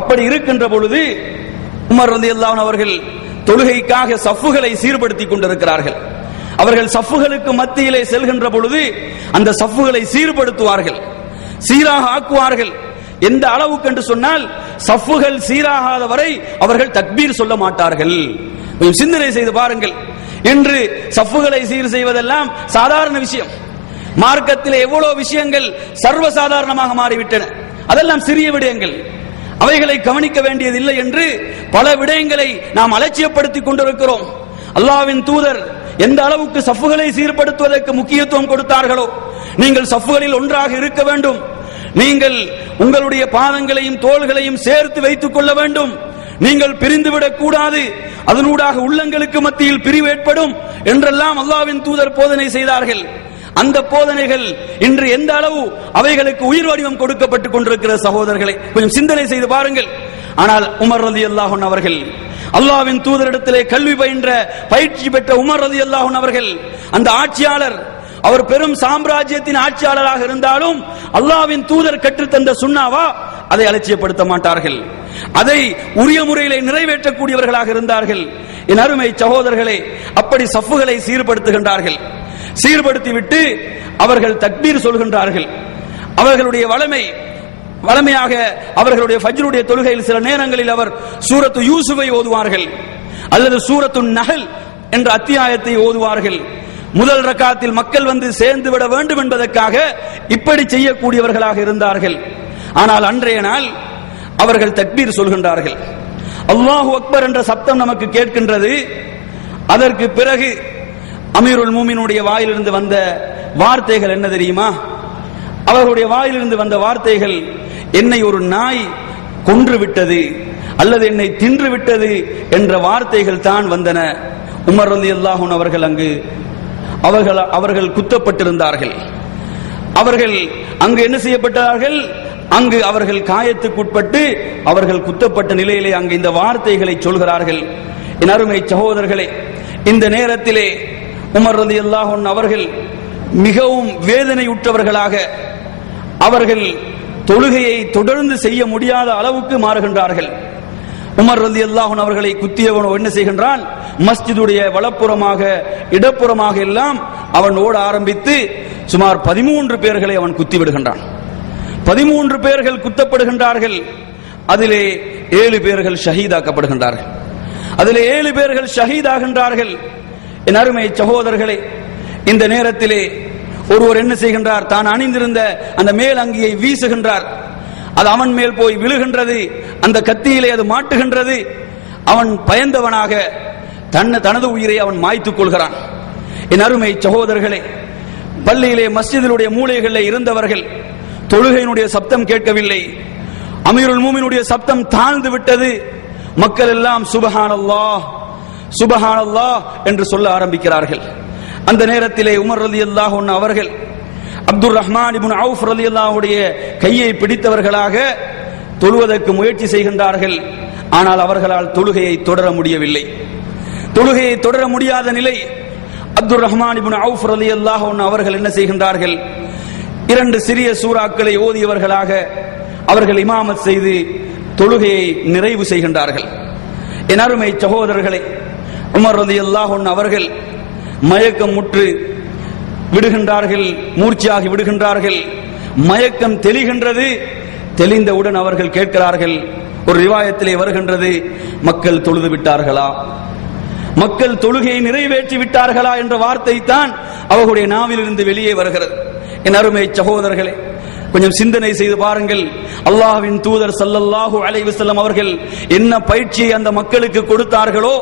அப்படி இருக்கின்ற பொழுது உமர் ரலியல்லாஹு அன்ஹு அவர்கள் தொழுகைக்காக சஃப்புகளை சீர்படுத்திக் கொண்டிருக்கிறார்கள். அவர்கள் சஃப்புகளுக்கு மத்தியிலே செல்கின்ற பொழுது அந்த சஃப்புகளை சீர்படுத்துவார்கள், சீராக ஆக்குவார்கள். எந்த அளவுக்கு என்று சொன்னால், சஃப்புகள் சீராகாத வரை அவர்கள் தக்பீர் சொல்ல மாட்டார்கள். சிந்தனை செய்து பாருங்கள். இன்று சஃப்புகளை சீர் செய்வதெல்லாம் சாதாரண விஷயம். மார்க்கத்தில் எவ்வளவு விஷயங்கள் சர்வசாதாரணமாக மாறிவிட்டன. அதெல்லாம் சிறிய விடயங்கள், அவைகளை கவனிக்க வேண்டியதில்லை என்று பல விடயங்களை நாம் அலட்சியப்படுத்திக் கொண்டிருக்கிறோம். அல்லாஹ்வின் தூதர் எந்த அளவுக்கு சஃப்புகளை சீர்படுத்துவதற்கு முக்கியத்துவம் கொடுத்தார்களோ, நீங்கள் சஃப்புகளில் ஒன்றாக இருக்க வேண்டும், நீங்கள் உங்களுடைய பாதங்களையும் தோள்களையும் சேர்த்து வைத்துக் கொள்ள வேண்டும், நீங்கள் பிரிந்துவிடக் கூடாது, அதனூடாக உள்ளங்களுக்கு மத்தியில் பிரிவு ஏற்படும் என்றெல்லாம் அல்லாஹ்வின் தூதர் போதனை செய்தார்கள். அந்த போதனைகள் இன்று எந்த அளவு அவைகளுக்கு உயிர் வடிவம் கொடுக்கப்பட்டுக் கொண்டிருக்கிற சகோதரர்களை கொஞ்சம் சிந்தனை செய்து பாருங்கள். ஆனால் உமர் ரலியல்லாஹு அன்ஹு அவர்கள், அல்லாஹ்வின் தூதரிடத்திலே கல்வி பயின்ற பயிற்சி பெற்ற உமர் ரலியல்லாஹு அன்ஹு அவர்கள், அந்த ஆட்சியாளர், அவர் பெரும் சாம்ராஜ்யத்தின் ஆட்சியாளராக இருந்தாலும் அல்லாஹ்வின் தூதர் கற்றுத்தந்த சுன்னாவா, அதை அலட்சியப்படுத்த மாட்டார்கள், அதை உரிய முறையிலே நிறைவேற்றக்கூடியவர்களாக இருந்தார்கள். என் அருமை சகோதரர்களே, அப்படி சஃப்புகளை சீர்படுத்துகின்றார்கள். சீர்படுத்திவிட்டு அவர்கள் தக்பீர் சொல்கின்றார்கள். அவர்களுடைய வளமையாக அவர்களுடைய ஃபஜ்ருடைய தொழுகையில் சில நேரங்களில் அவர் சூரத்து யூசுஃபை ஓதுவார்கள், அல்லது சூரத்து நஹல் என்ற அத்தியாயத்தை ஓதுவார்கள். முதல் ரக்காத்தில் மக்கள் வந்து சேர்ந்து விட வேண்டும் என்பதற்காக இப்படி செய்யக்கூடியவர்களாக இருந்தார்கள். ஆனால் அன்றைய நாள் அவர்கள் தக்பீர் சொல்கின்றார்கள். அல்லாஹு அக்பர் என்ற சப்தம் நமக்கு கேட்கின்றது. அதற்கு பிறகு அமீருல் முஃமினீனுடைய வாயிலிருந்து வந்த வார்த்தைகள் என்ன தெரியுமா? அவர்களுடைய வாயிலிருந்து வந்த வார்த்தைகள், என்னை ஒரு நாய் கொன்று விட்டது அல்லது என்னை தின்று விட்டது என்ற வார்த்தைகள் தான் வந்தன. உமர் ரலியல்லாஹு அன்ஹு அவர்கள் அங்கு அவர்கள் குத்தப்பட்டிருந்தார்கள். அவர்கள் அங்கு என்ன செய்யப்பட்டார்கள்? அங்கு அவர்கள் காயத்துக்குட்பட்டு அவர்கள் குத்தப்பட்ட நிலையிலே அங்கு இந்த வார்த்தைகளை சொல்கிறார்கள். என் அருமை சகோதரர்களே, இந்த நேரத்திலே உமர் ரலியல்லாஹு அன்ஹு அவர்கள் மிகவும் வேதனையுற்றவர்களாக, அவர்கள் தொழுகையை தொடர்ந்து செய்ய முடியாத அளவுக்கு மாறுகின்றார்கள். உமர் ரலியல்லாஹு அன்ஹு அவர்களை குத்தியவன் என்ன செய்கின்றான்? மஸ்ஜிதுடைய வலப்புறமாக இடப்புறமாக எல்லாம் அவன் ஓட ஆரம்பித்து சுமார் 13 பேர்களை அவன் குத்தி விடுகின்றான். 13 பேர்கள் குத்தப்படுகின்றார்கள். அதிலே 7 பேர்கள் ஷஹீதாக்கப்படுகின்றார்கள். அதிலே 7 பேர்கள் ஷஹீதாகின்றார்கள். என் அருமை சகோதரர்களே, இந்த நேரத்திலே ஒருவர் என்ன செய்கின்றார், தான் அணிந்திருந்த அந்த மேல் அங்கியை வீசுகின்றார். அது அவன் மேல் போய் விழுகின்றது, அந்த கத்தியிலே அது மாட்டுகின்றது. அவன் பயந்தவனாக தனது உயிரை அவன் மாய்த்துக் கொள்கிறான். என் அருமை சகோதரர்களே, பள்ளியிலே மஸ்ஜிதிலுடைய மூலைகளில் இருந்தவர்கள் தொழுகையினுடைய சப்தம் கேட்கவில்லை. அமீருல் மூமினுடைய சப்தம் தாழ்ந்து விட்டது. மக்கள் எல்லாம் சுபஹானல்லாஹ் சுபஹானல்லாஹ் என்று சொல்ல ஆரம்பிக்கிறார்கள். அந்த நேரத்திலே உமர் ரலியல்லாஹு அன்ஹு அவர்கள் அப்துர் ரஹ்மான் இப்னு அவுஃப் ரலியல்லாஹுடைய கையை பிடித்தவர்களாக தொழுவதற்கு முயற்சி செய்கின்றார்கள். ஆனால் அவர்களால் தொழுகையை தொடர முடியவில்லை. தொழுகையை தொடர முடியாத நிலை. அப்துர் ரஹ்மான் இப்னு அவுஃப் ரலியல்லாஹு அன்ஹு அவர்கள் என்ன செய்கின்றார்கள், 2 சிறிய சூறாக்களை ஓதியவர்களாக அவர்கள் இமாமத் செய்து தொழுகையை நிறைவு செய்கின்றார்கள். என் அருமை சகோதரர்களே, உமர் ரலியல்லாஹு அன்ஹு அவர்கள் மயக்கம் முற்று விடுகின்றார்கள், மூர்ச்சியாகி விடுகின்றார்கள். மயக்கம் தெளிகின்றது. தெளிந்தவுடன் அவர்கள் கேட்கிறார்கள், ஒரு ரிவாயத்திலே வருகின்றது, மக்கள் தொழுது விட்டார்களா, மக்கள் தொழுகையை நிறைவேற்றி விட்டார்களா என்ற வார்த்தை தான் அவர்களுடைய நாவிலிருந்து வெளியே வருகிறது. என் அருமை சகோதரர்களே, கொஞ்சம் சிந்தனை செய்து பாருங்கள். அல்லாஹ்வின் தூதர் ஸல்லல்லாஹு அலைஹி வஸல்லம் அவர்கள் என்ன பயிற்சியை அந்த மக்களுக்கு கொடுத்தார்களோ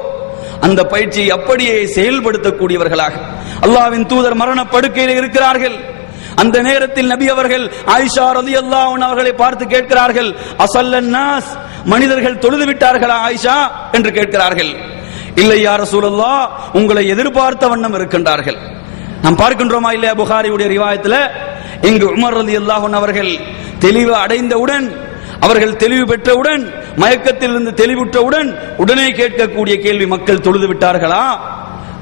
அந்த பயிற்சியை அப்படியே செயல்படுத்தக்கூடியவர்களாக அல்லாஹ்வின் தூதர் மரணப்படுக்கையில் இருக்கிறார்கள். அந்த நேரத்தில் நபி அவர்கள் ஆயிஷா ரலியல்லாஹு அன்ஹா அவர்களை பார்த்து கேட்கிறார்கள், அஸல்லன் நாஸ், மனிதர்கள் தொழுது விட்டார்களா ஆயிஷா என்று கேட்கிறார்கள். இல்லை யா ரசூலல்லாஹ், உங்களை எதிர்பார்த்த வண்ணம் இருக்கின்றார்கள். நாம் பார்க்கின்றோமா இல்லையா புகாரியுடைய ரிவாயத்தில், இங்கு உமர் ரலியல்லாஹு அன்ஹு அவர்கள் தெளிவு அடைந்தவுடன், அவர்கள் தெளிவு பெற்றவுடன், மயக்கத்தில் இருந்து தெளிவுற்றவுடன் உடனே கேட்கக்கூடிய கேள்வி, மக்கள் தொழுது விட்டார்களா,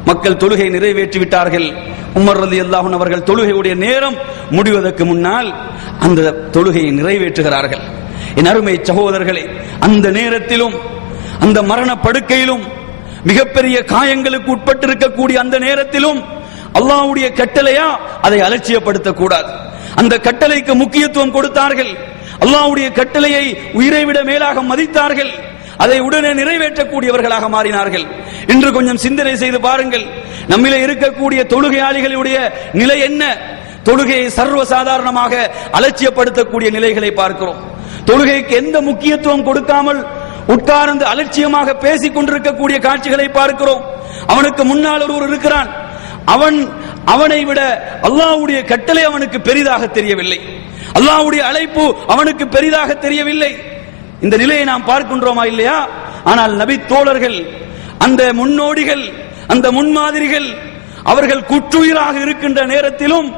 மக்கள் தொழுகை நிறைவேற்றி விட்டார்கள். உமர் ரலியல்லாஹு அன்ஹு அவர்கள் தொழுகையுடைய நேரம் முடிவதற்கு முன்னால் அந்த தொழுகையை நிறைவேற்றுகிறார்கள். என் அருமை சகோதரர்களே, அந்த நேரத்திலும் அந்த மரண படுக்கையிலும் மிகப்பெரிய காயங்களுக்கு உட்பட்டிருக்கக்கூடிய அந்த நேரத்திலும் அல்லாஹ்வுடைய கட்டளையா, அதை அலட்சியப்படுத்தக்கூடாது. அந்த கட்டளைக்கு முக்கியத்துவம் கொடுத்தார்கள். அல்லாஹ்வுடைய கட்டளையை உயிரை விட மேலாக மதித்தார்கள். அதை உடனே நிறைவேற்றக்கூடியவர்களாக மாறினார்கள். இன்று கொஞ்சம் சிந்தனை செய்து பாருங்கள், நம்மிலே இருக்கக்கூடிய தொழுகையாளிகளுடைய நிலை என்ன? தொழுகையை சர்வசாதாரணமாக அலட்சியப்படுத்தக்கூடிய நிலைகளை பார்க்கிறோம். தொழுகைக்கு எந்த முக்கியத்துவம் கொடுக்காமல் உட்கார்ந்து அலட்சியமாக பேசிக் கொண்டிருக்கக்கூடிய காட்சிகளை பார்க்கிறோம். அவனுக்கு முன்னால் ஒருவர் இருக்கிறான், அவனை விட அல்லாஹ்வுடைய கட்டளை அவனுக்கு பெரிதாக தெரியவில்லை, அல்லாஹ்வுடைய அழைப்பு அவனுக்கு பெரிதாக தெரியவில்லை. இந்த நிலையை நாம் பார்க்கின்றோமா இல்லையா? ஆனால் நபி தோழர்கள், அந்த முன்னோடிகள், அந்த முன்மாதிரிகள், அவர்கள் குற்றுயிராக இருக்கின்ற நேரத்திலும்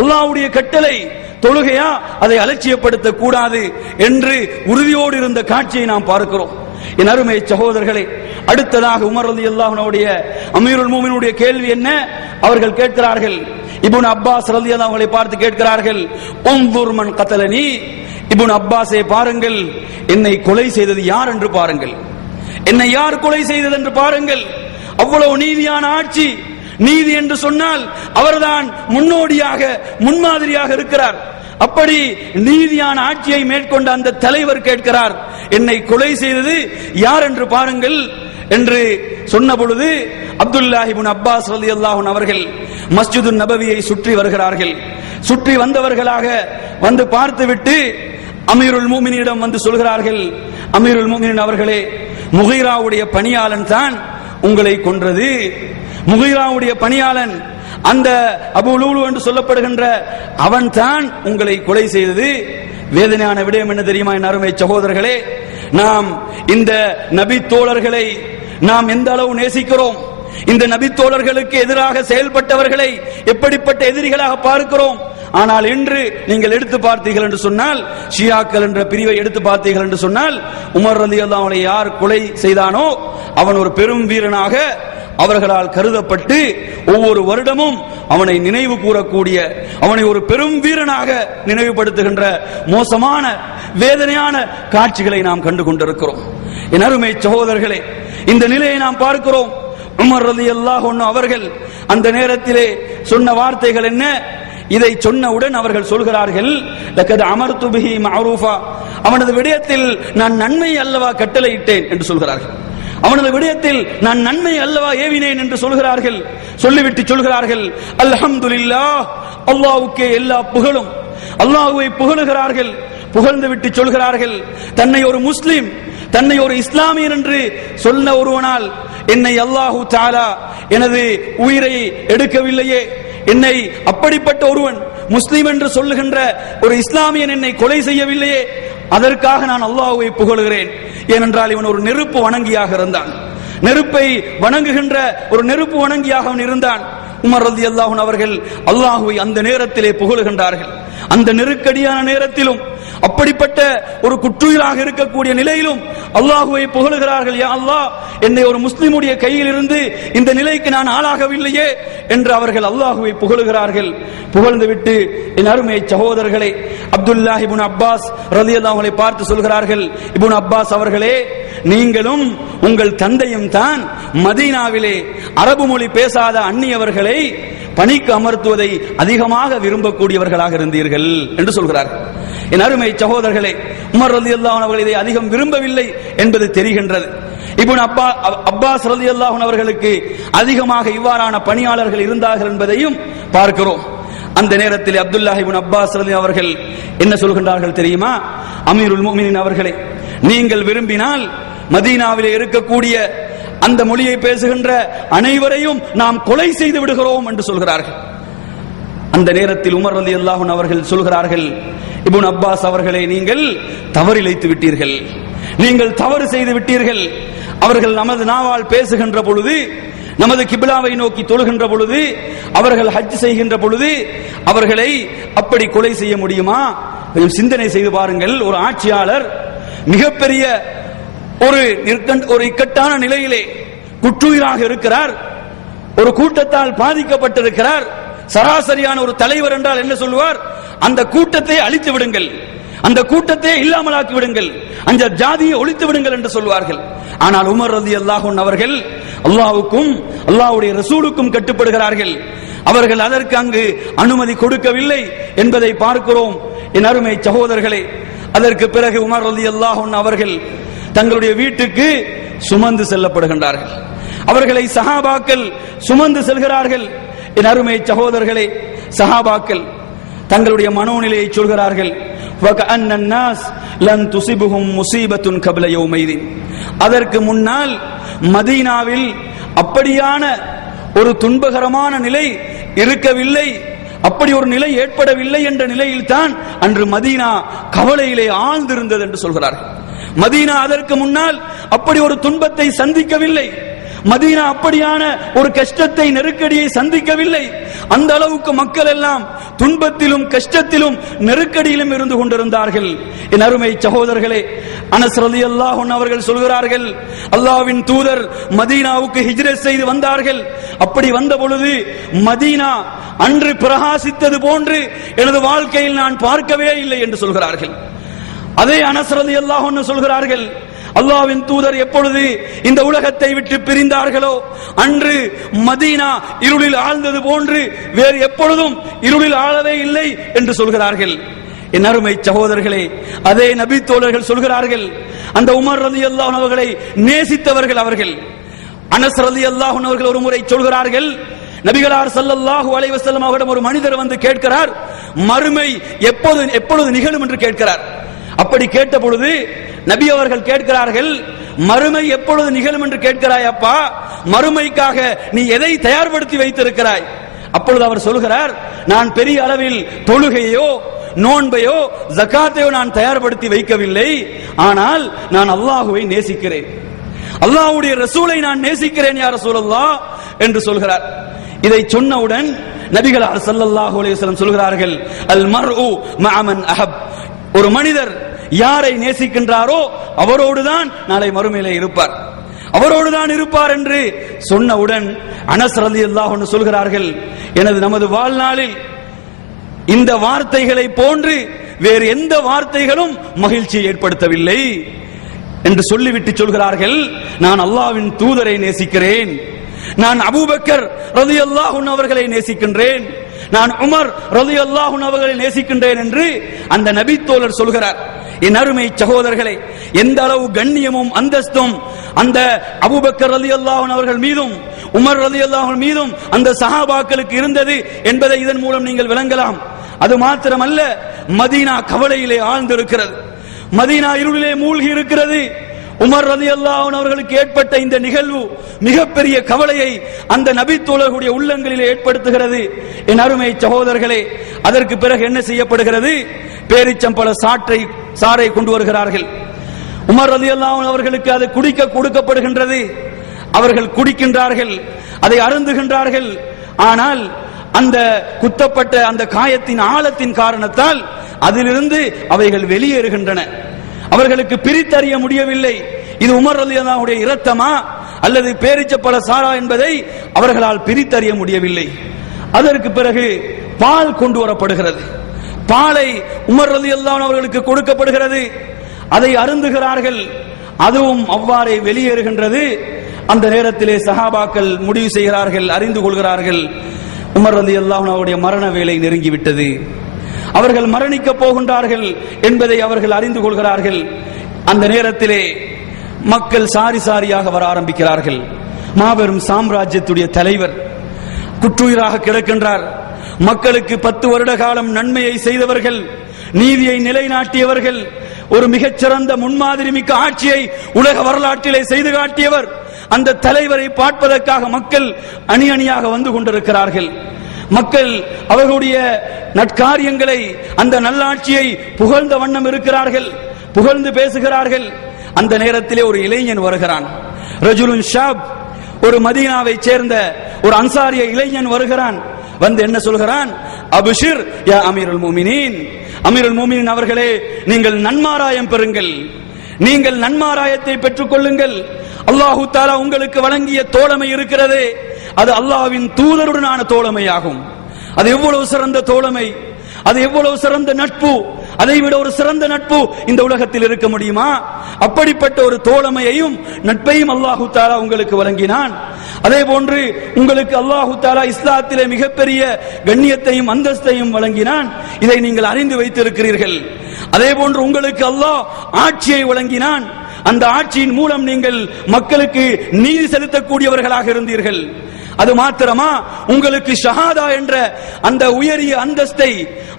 அல்லாஹ்வுடைய கட்டளை தொழுகையா, அதை அலட்சியப்படுத்த கூடாது என்று உறுதியோடு இருந்த காட்சியை நாம் பார்க்கிறோம். என் அருமை சகோதரர்களே, அடுத்ததாக உமர் ரலியல்லாஹு அன்ஹுடைய அமீருல் மூமினுடைய கேள்வி என்ன? அவர்கள் கேட்கிறார்கள், இப்னு அப்பாஸ் ரலியல்லாஹு அன்ஹுவை பார்த்து கேட்கிறார்கள், உன்துர் மன் கதலனி, இப்னு அப்பாஸை பாருங்கள், என்னை கொலை செய்தது யார் என்று பாருங்கள், என்னை யார் கொலை செய்தது என்று பாருங்கள். அவ்வளவு நீதியான ஆட்சி. நீதி என்று சொன்னால் அவர்தான் முன்னோடியாக, முன்மாதிரியாக இருக்கிறார். அப்படி நீதியான ஆட்சியை மேற்கொண்ட அந்த தலைவர் கேட்கிறார், என்னை கொலை செய்தது யார் என்று பாருங்கள் என்று சொன்ன பொழுது அப்துல்லாஹ் இப்னு அப்பாஸ் ரலியல்லாஹு அன்ஹு அவர்கள் மஸ்ஜிதுன் நபவியை சுற்றி வருகிறார்கள். சுற்றி வந்தவர்களாக வந்து பார்த்துவிட்டு அமீருல் மூமினிடம் வந்து சொல்கிறார்கள், அமீருல் மூமினின் அவர்களே, முகீராவுடைய பணியாளன் தான் உங்களை கொன்றது. முகீராவுடைய பணியாளன், அந்த அபூ லூலு என்று சொல்லப்படுகின்ற அவன் தான் உங்களை கொலை செய்தது. வேதனையான விடயம் என்ன தெரியுமா என் அருமை சகோதரர்களே? நாம் இந்த நபி தோழர்களை நாம் எந்த அளவு நேசிக்கிறோம், இந்த நபி தோழர்களுக்கு எதிராக செயல்பட்டவர்களை எப்படிப்பட்ட எதிரிகளாக பார்க்கிறோம். ஆனால் இன்று நீங்கள் எடுத்து பார்த்தீர்கள் என்று சொன்னால், ஷியாக்கள் என்ற பிரிவை எடுத்து பார்த்தீர்கள் என்று சொன்னால், உமர் ரலியல்லாஹு அன்ஹு யார் கொலை செய்தானோ அவன் ஒரு பெரும் வீரனாக அவர்களால் கருதப்பட்டு ஒவ்வொரு வருடமும் அவனை நினைவு கூறக்கூடிய, அவனை ஒரு பெரும் வீரனாக நினைவுபடுத்துகின்ற மோசமான வேதனையான காட்சிகளை நாம் கண்டு கொண்டிருக்கிறோம். என் அருமை சகோதரர்களே, இந்த நிலையை நாம் பார்க்கிறோம். உமர் ரலியல்லாஹு அன்ஹு அவர்கள் அந்த நேரத்திலே சொன்ன வார்த்தைகள் என்ன? இதை சொன்னவுடன் அவர்கள் சொல்கிறார்கள், லக்கத் அமர்து பிஹி மஅரூஃபா, அவனது விடயத்தில் நான் நன்மை அல்லவா கட்டளையிட்டேன் என்று சொல்கிறார்கள். அவனது விடயத்தில் நான் நன்மை அல்லவா ஏவினேன் என்று சொல்கிறார்கள். சொல்லிவிட்டு சொல்கிறார்கள், அல்ஹம்துலில்லாஹ், அல்லாஹ்வுக்கே எல்லா புகழும். அல்லாஹ்வை புகழுகிறார்கள். புகழ்ந்து விட்டு சொல்கிறார்கள், தன்னை ஒரு முஸ்லிம், தன்னை ஒரு இஸ்லாமியன் என்று சொன்ன ஒருவனால் என்னை அல்லாஹு தஆலா எனது உயிரை எடுக்கவில்லையே, என்னை அப்படிப்பட்ட ஒருவன் முஸ்லிம் என்று சொல்லுகின்ற ஒரு இஸ்லாமியன் என்னை கொலை செய்யவில்லையே, அதற்காக நான் அல்லாஹ்வை புகழுகிறேன். ஏனென்றால் இவன் ஒரு நெருப்பு வணங்கியாக இருந்தான், நெருப்பை வணங்குகின்ற ஒரு நெருப்பு வணங்கியாக அவன் இருந்தான். உமர் ரலியல்லாஹு அன்ஹு அவர்கள் அல்லாஹ்வை அந்த நேரத்திலே புகழுகின்றார்கள். அந்த நெருக்கடியான நேரத்திலும், அப்படிப்பட்ட ஒரு குற்றுயிராக இருக்கக்கூடிய நிலையிலும் அல்லாஹ்வை புகழுகிறார்கள். யா அல்லாஹ், என்னை ஒரு முஸ்லிமுடைய கையில் இருந்து இந்த நிலைக்கு நான் ஆளாகவில்லையே என்று அவர்கள் அல்லாஹ்வை புகழுகிறார்கள். புகழ்ந்து விட்டு என் அருமை சகோதரர்களை, அப்துல்லாஹ் இப்னு அப்பாஸ் ரலியல்லாஹு அன்ஹு பார்த்து சொல்கிறார்கள், இப்னு அப்பாஸ் அவர்களே, நீங்களும் உங்கள் தந்தையும் தான் மதீனாவிலே அரபு மொழி பேசாத அந்நியவர்களை பணிக்கு அமர்த்துவதை அதிகமாக விரும்பக்கூடியவர்களாக இருந்தீர்கள் என்று சொல்கிறார்கள். என் அருமை சகோதரர்களே, உமர் ரலியல்லாஹு அன்ஹு அவர்கள் இதை அதிகம் விரும்பவில்லை என்பது தெரிகின்றது. இப்னு அப்பாஸ் ரலியல்லாஹு அன்ஹு அவர்களுக்கு அதிகமாக இவ்வாறான பணியாளர்கள் இருந்தார்கள் என்பதையும் பார்க்கிறோம். அந்த நேரத்தில் அப்துல்லாஹ் இப்னு அப்பாஸ் ரலியல்லாஹு அவர்கள் என்ன சொல்கின்றார்கள் தெரியுமா? அமீருல் முஃமினீன் அவர்களே, நீங்கள் விரும்பினால் மதீனாவிலே இருக்கக்கூடிய அந்த மொழியை பேசுகின்ற அனைவரையும் நாம் கொலை செய்து விடுகிறோம் என்று சொல்கிறார்கள். அந்த நேரத்தில் உமர் ரலியல்லாஹு அன்ஹு அவர்கள் சொல்கிறார்கள், இப்னு அப்பாஸ் அவர்களே, நீங்கள் தவறிழைத்து விட்டீர்கள், நீங்கள் தவறு செய்து விட்டீர்கள். அவர்கள் நமது நாவால் பேசுகின்ற பொழுது, நமது கிப்லாவை நோக்கி தொழுகின்ற பொழுது, அவர்கள் ஹஜ் செய்கின்ற பொழுது அவர்களை அப்படி கொலை செய்ய முடியுமா? கொஞ்சம் சிந்தனை செய்து பாருங்கள். ஒரு ஆட்சியாளர் மிகப்பெரிய ஒரு இக்கட்டான நிலையிலே குற்றுயிராக இருக்கிறார், ஒரு கூட்டத்தால் பாதிக்கப்பட்டிருக்கிறார். சராசரியான ஒரு தலைவர் என்றால் என்ன சொல்லுவார்? அந்த கூட்டத்தை அழித்து விடுங்கள், அந்த கூட்டத்தை இல்லாமலாக்கி விடுங்கள், அந்த ஜாதியை ஒழித்து விடுங்கள் என்று சொல்வார்கள். ஆனால் உமர் ரலியல்லாஹு அன்ஹு அவர்கள் அல்லாஹ்வுக்கும் அல்லாஹ்வுடைய ரசூலுக்கும் கட்டுப்படுகிறார்கள். அவர்கள் அதற்கு அங்கு அனுமதி கொடுக்கவில்லை என்பதை பார்க்கிறோம். என் அருமை சகோதரர்களே, அதற்கு பிறகு உமர் ரலியல்லாஹு அன்ஹு அவர்கள் தங்களுடைய வீட்டுக்கு சுமந்து செல்லப்படுகின்றார்கள். அவர்களை சஹாபாக்கள் சுமந்து செல்கிறார்கள். என் அருமை சகோதரர்களே, சஹாபாக்கள் தங்களுடைய மனோநிலையை சொல்கிறார்கள். அதற்கு முன்னால் மதீனாவில் அப்படியான ஒரு துன்பகரமான நிலை இருக்கவில்லை, அப்படி ஒரு நிலை ஏற்படவில்லை என்ற நிலையில் தான் அன்று மதீனா கவலையிலே ஆழ்ந்திருந்தது என்று சொல்கிறார்கள். மதீனா அதற்கு முன்னால் அப்படி ஒரு துன்பத்தை சந்திக்கவில்லை, மதீனா அப்படியான ஒரு கஷ்டத்தை, நெருக்கடியை சந்திக்கவில்லை. அந்த அளவுக்கு மக்கள் எல்லாம் துன்பத்திலும் கஷ்டத்திலும் நெருக்கடியிலும் இருந்து கொண்டிருந்தார்கள். என் அருமை சகோதரர்களே, அனஸ் ரலியல்லாஹு அன்ஹு அவர்கள் சொல்கிறார்கள், அல்லாஹ்வின் தூதர் மதீனாவுக்கு ஹிஜ்ரத் செய்து வந்தார்கள். அப்படி வந்த பொழுது மதீனா அன்று பிரகாசித்தது போன்று எனது வாழ்க்கையில் நான் பார்க்கவே இல்லை என்று சொல்கிறார்கள். அதே அனஸ் ரலியல்லாஹு அன்ஹு சொல்கிறார்கள், அல்லாஹ்வின் தூதர் எப்பொழுது இந்த உலகத்தை விட்டு பிரிந்தார்களோ அன்று மதீனா இருளில் ஆழ்ந்தது போன்று வேறு எப்பொழுதும் இருளில் ஆழவே இல்லை என்று சொல்கிறார்கள். என் அருமை சகோதரர்களே, அதே நபி தோழர்கள் சொல்கிறார்கள், அந்த உமர் ரலியல்லாஹு அன்ஹு அவர்களை நேசித்தவர்கள் அவர்கள். அனஸ் ரலியல்லாஹு அன்ஹு அவர்கள் ஒரு முறை சொல்கிறார்கள், நபிகளார் ஸல்லல்லாஹு அலைஹி வஸல்லம் அவரிடம் ஒரு மனிதர் வந்து கேட்கிறார், மறுமை எப்பொழுது நிகழும் என்று கேட்கிறார். அப்படி கேட்ட பொழுது நபி அவர்கள் கேட்கிறார்கள், மறுமை எப்பொழுது நிகழும் என்று கேட்கிறாய் அப்பா, மறுமைக்காக நீ எதை தயார்படுத்தி வைத்திருக்கிறாய்? அப்பொழுது அவர் சொல்கிறார், நான் பெரிய அளவில் தொழுகையோ நோன்பையோ ஜகாத்தையோ நான் தயார்படுத்தி வைக்கவில்லை, ஆனால் நான் அல்லாஹுவை நேசிக்கிறேன், அல்லாஹ்வுடைய ரசூலை நான் நேசிக்கிறேன் யா ரசூலல்லாஹ் என்று சொல்கிறார். இதை சொன்னவுடன் நபிகளார் ஸல்லல்லாஹு அலைஹி வஸல்லம் சொல்கிறார்கள், அல் மர்உ மஅ மன் அஹப், ஒரு மனிதர் யாரை நேசிக்கின்றாரோ அவரோடுதான் நாளை மறுமையிலே இருப்பார், அவரோடுதான் இருப்பார் என்று சொன்னவுடன் அனஸ் ரலியல்லாஹு அன்ஹு சொல்கிறார்கள், நமது வாழ்நாளில் இந்த வார்த்தைகளை போன்று வேறு எந்த வார்த்தைகளும் மகிழ்ச்சியை ஏற்படுத்தவில்லை என்று சொல்லிவிட்டு சொல்கிறார்கள், நான் அல்லாஹ்வின் தூதரை நேசிக்கிறேன், நான் அபூபக்கர் ரலியல்லாஹு அன்ஹு அவர்களை நேசிக்கின்றேன், நான் உமர் ரலியல்லாஹு அன்ஹு அவர்களை நேசிக்கின்றேன் என்று அந்த நபி தோழர் சொல்கிறார். என் அருமை சகோதரர்களே, எந்த அளவு கண்ணியமும் அந்தஸ்தும் அந்த அபூபக்கர் ரலியல்லாஹு அன்ஹு அவர்கள் மீதும் உமர் ரலியல்லாஹு அன்ஹு மீதும் அந்த சஹாபாக்களுக்கு இருந்தது என்பதை இதன் மூலம் நீங்கள் விளங்கலாம். அது மாத்திரமல்ல, மதீனா கவலையிலே ஆழ்ந்திருக்கிறது, மதீனா இருளிலே மூழ்கி இருக்கிறது. உமர் ரலியல்லாஹு அன்ஹு அவர்களுக்கு ஏற்பட்ட இந்த நிகழ்வு மிகப்பெரிய கவலையை அந்த நபி தோழர்களுடைய உள்ளங்களிலே ஏற்படுத்துகிறது. என் அருமை சகோதரர்களே, அதற்கு பிறகு என்ன செய்யப்படுகிறது? பேரிச்சம்பழ சாறை கொண்டு வருகிறார்கள். உமர் ரலியல்லாஹு அன்ஹு அவர்களுக்கு அது குடிக்க கொடுக்கப்படுகின்றது. அவர்கள் குடிக்கின்றார்கள், அதை அருந்துகின்றார்கள். ஆனால் அந்த குத்தப்பட்ட அந்த காயத்தின் ஆழத்தின் காரணத்தால் அதிலிருந்து அவைகள் வெளியேறுகின்றன. அவர்களுக்கு பிரித்தறிய முடியவில்லை, இது உமர் ரலியல்லாஹு அன்ஹுடைய இரத்தமா அல்லது பேரிச்சப்பழ சாரா என்பதை அவர்களால் பிரித்தறிய முடியவில்லை. அதற்கு பிறகு பால் கொண்டு வரப்படுகிறது. பாலை உமர் ரலியல்லாஹு அன்ஹு அவர்களுக்கு கொடுக்கப்படுகிறது. அதை அருந்துகிறார்கள், அதுவும் அவ்வாறே வெளியேறுகின்றது. அந்த நேரத்திலே சஹாபாக்கள் முடிவு செய்கிறார்கள், அறிந்து கொள்கிறார்கள், உமர் ரலியல்லாஹு அன்ஹு அவருடைய மரண வேளை நெருங்கிவிட்டது, அவர்கள் மரணிக்க போகின்றார்கள் என்பதை அவர்கள் அறிந்து கொள்கிறார்கள். அந்த நேரத்திலே மக்கள் சாரி சாரியாக வர ஆரம்பிக்கிறார்கள். மாபெரும் சாம்ராஜ்யத்துடைய தலைவர் குற்றுயிராக கிடக்கின்றார். மக்களுக்கு 10 வருட காலம் நன்மையை செய்தவர்கள், நீதியை நிலைநாட்டியவர்கள், ஒரு மிகச்சிறந்த முன்மாதிரி மிக்க ஆட்சியை உலக வரலாற்றிலே செய்து காட்டியவர். அந்த தலைவரை பார்ப்பதற்காக மக்கள் அணி அணியாக வந்து கொண்டிருக்கிறார்கள். மக்கள் அவர்களுடைய நற்காரியங்களை, அந்த நல்லாட்சியை புகழ்ந்த வண்ணம் இருக்கிறார்கள், புகழ்ந்து பேசுகிறார்கள். அந்த நேரத்திலே ஒரு இளைஞன் வருகிறான். ரஜுலுன் ஷாப், ஒரு மதீனாவை சேர்ந்த ஒரு அன்சாரிய இளைஞன் வருகிறான். வந்து என்ன சொல்கிறான்? அபுஷிர் யா அமீருல் முஃமினீன், அமீருல் முஃமினீன் அவர்களே, நீங்கள் நன்மாராயம் பெறுங்கள், நீங்கள் நன்மாராயத்தை பெற்றுக் கொள்ளுங்கள். அல்லாஹு தஆலா உங்களுக்கு வழங்கிய தோழமை இருக்கிறதே, அது அல்லாஹ்வின் தூதருடனான தோழமையாகும். அது எவ்வளவு சிறந்த தோழமை, அது எவ்வளவு சிறந்த நட்பு, அதை விட ஒரு சிறந்த நட்பு இந்த உலகத்தில் இருக்க முடியுமா? அப்படிப்பட்ட ஒரு தோழமையையும் நட்பையும் அல்லாஹு தஆலா உங்களுக்கு வழங்கினான். அதே போன்று உங்களுக்கு அல்லாஹு தஆலா இஸ்லாத்திலே மிகப்பெரிய கண்ணியத்தையும் அந்தஸ்தையும் வழங்கினான். இதை நீங்கள் அறிந்து வைத்திருக்கிறீர்கள். அதே போன்று உங்களுக்கு அல்லாஹ் ஆட்சியை வழங்கினான். அந்த ஆட்சியின் மூலம் நீங்கள் மக்களுக்கு நீதி செலுத்தக்கூடியவர்களாக இருந்தீர்கள். அது மாத்திரமா, உங்களுக்கு ஷஹாதா என்ற அந்த உயரிய அந்தஸ்தை,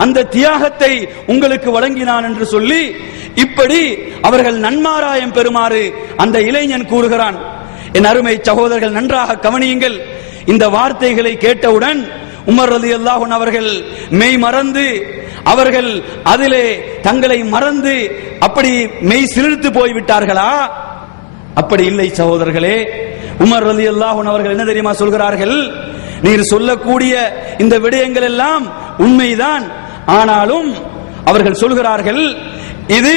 அந்த தியாகத்தை உங்களுக்கு வழங்கினான் என்று சொல்லி, இப்படி அவர்கள் நன்மாராயம் பெறுமாறு அந்த இளைஞன் கூறுகிறான். என் அருமை சகோதரர்கள், நன்றாக கவனியுங்கள். இந்த வார்த்தைகளை கேட்டவுடன் உமர் ரலியல்லாஹு அன்ஹு அவர்கள் மெய் மறந்து, அவர்கள் அதிலே தங்களை மறந்து அப்படி மெய் சிலிர்த்து போய்விட்டார்களா? அப்படி இல்லை சகோதரர்களே. உமர் ரலியல்லாஹு அன்ஹு அவர்கள் என்ன தெரியுமா சொல்கிறார்கள்? நீர் சொல்லக்கூடிய இந்த விடயங்கள் எல்லாம் உண்மைதான், ஆனாலும் அவர்கள் சொல்கிறார்கள், இது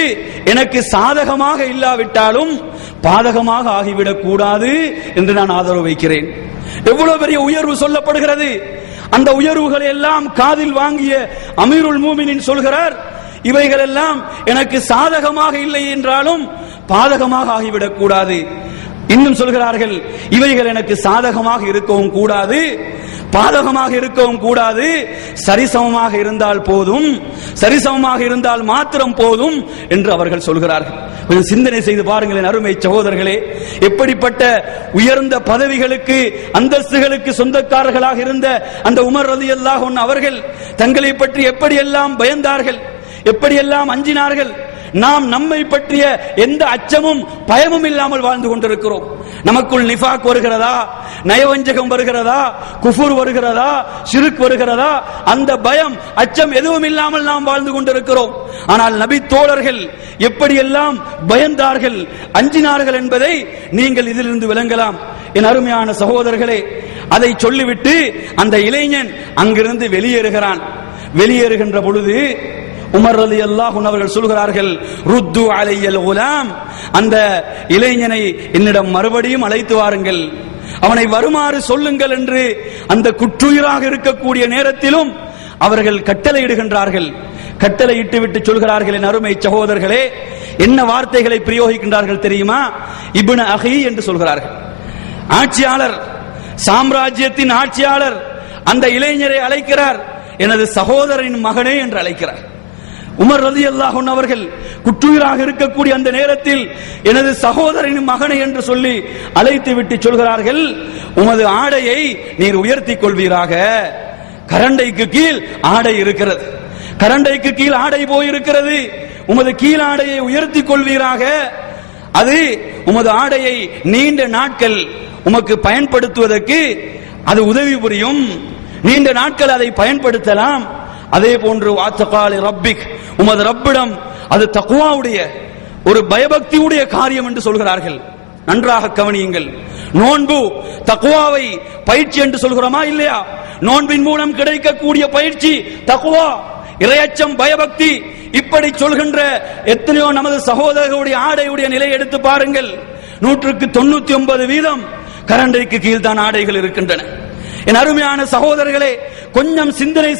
எனக்கு சாதகமாக இல்லாவிட்டாலும் பாதகமாக ஆகிவிடக் கூடாது என்று நான் ஆதரவு வைக்கிறேன். எவ்வளவு பெரிய உயர்வு சொல்லப்படுகிறது! அந்த உயர்வுகளை எல்லாம் காதில் வாங்கிய அமீருல் முஃமினீன் சொல்கிறார், இவைகள் எல்லாம் எனக்கு சாதகமாக இல்லை என்றாலும் பாதகமாக ஆகிவிடக் கூடாது. இன்னும் சொல்கிறார்கள், இவைகள் எனக்கு சாதகமாக இருக்கவும் கூடாது, பாதகமாக இருக்கவும் கூடாது, சரிசமமாக இருந்தால் போதும், சரிசமமாக இருந்தால் மாத்திரம் போதும் என்று அவர்கள் சொல்கிறார்கள். கொஞ்சம் சிந்தனை செய்து பாருங்களேன் அருமை சகோதரர்களே. எப்படிப்பட்ட உயர்ந்த பதவிகளுக்கு, அந்தஸ்துகளுக்கு சொந்தக்காரர்களாக இருந்த அந்த உமர் ரலியல்லாஹு அன்ஹு அவர்கள் தங்களை பற்றி எப்படியெல்லாம் பயந்தார்கள், எப்படியெல்லாம் அஞ்சினார்கள். நாம் நம்மை பற்றிய எந்த அச்சமும் பயமும் இல்லாமல் வாழ்ந்து கொண்டிருக்கிறோம். நமக்குள் நிஃபாக் வருகிறதா, நயவஞ்சகம் வருகிறதா, குஃபுர் வருகிறதா, ஷிர்க் வருகிறதா, அந்த பயம் அச்சம் எதுவும் இல்லாமல் நாம் வாழ்ந்து கொண்டிருக்கிறோம். ஆனால் நபி தோழர்கள் எப்படியெல்லாம் பயந்தார்கள், அஞ்சினார்கள் என்பதை நீங்கள் இதிலிருந்து விளங்கலாம். என் அருமையான சகோதரர்களே, அதை சொல்லிவிட்டு அந்த இளைஞன் அங்கிருந்து வெளியேறுகிறான். வெளியேறுகின்ற பொழுது உமர் ரலியல்லாஹு அன்ஹு அவர்கள் சொல்கிறார்கள், ருத்து அலையல் குலாம், அந்த இளைஞனை என்னிடம் மறுபடியும் அழைத்து வாருங்கள், அவனை வருமாறு சொல்லுங்கள் என்று அந்த குற்றுயிராக இருக்கக்கூடிய நேரத்திலும் அவர்கள் கட்டளையிடுகின்றார்கள். கட்டளையிட்டு விட்டு சொல்கிறார்கள், என் அருமை சகோதரர்களே, என்ன வார்த்தைகளை பிரயோகிக்கின்றார்கள் தெரியுமா? இப்னு அஹி என்று சொல்கிறார்கள். ஆட்சியாளர், சாம்ராஜ்யத்தின் ஆட்சியாளர் அந்த இளைஞரை அழைக்கிறார், எனது சகோதரனின் மகனே என்று அழைக்கிறார். உமர் ரலியல்லாஹு அன்ஹு அவர்கள் குற்றுயிராக இருக்கக்கூடிய அந்த நேரத்தில் எனது சகோதரனின் மகனை என்று சொல்லி அழைத்து விட்டு சொல்கிறார்கள், உமது ஆடையை நீர் உயர்த்திக் கொள்வீராக. கரண்டைக்கு கீழ் ஆடை இருக்கிறது, கரண்டைக்கு கீழ் ஆடை போயிருக்கிறது, உமது கீழ் ஆடையை உயர்த்திக் கொள்வீராக. அது உமது ஆடையை நீண்ட நாட்கள் உமக்கு பயன்படுத்துவதற்கு அது உதவி புரியும், நீண்ட நாட்கள் அதை பயன்படுத்தலாம். அதே போன்று வாத்தகாலி ரப்பிக், உமது ரப்பிடம் அது தக்வாவுடைய ஒரு பயபக்தியுடைய காரியம் என்று சொல்கிறார்கள். நன்றாக கவனியுங்கள். நோன்பு தக்வாவை பயிற்சி என்று சொல்கிறோமா இல்லையா? நோன்பின் மூலம் கிடைக்கக்கூடிய பயிற்சி தக்வா, இறையச்சம், பயபக்தி. இப்படி சொல்கின்ற எத்தனையோ நமது சகோதரர்களுடைய ஆடையுடைய நிலை எடுத்து பாருங்கள். 99% கரண்டைக்கு கீழ் தான் ஆடைகள் இருக்கின்றன. என் அருமையான சகோதரர்களே, கொஞ்சம் சிந்தனை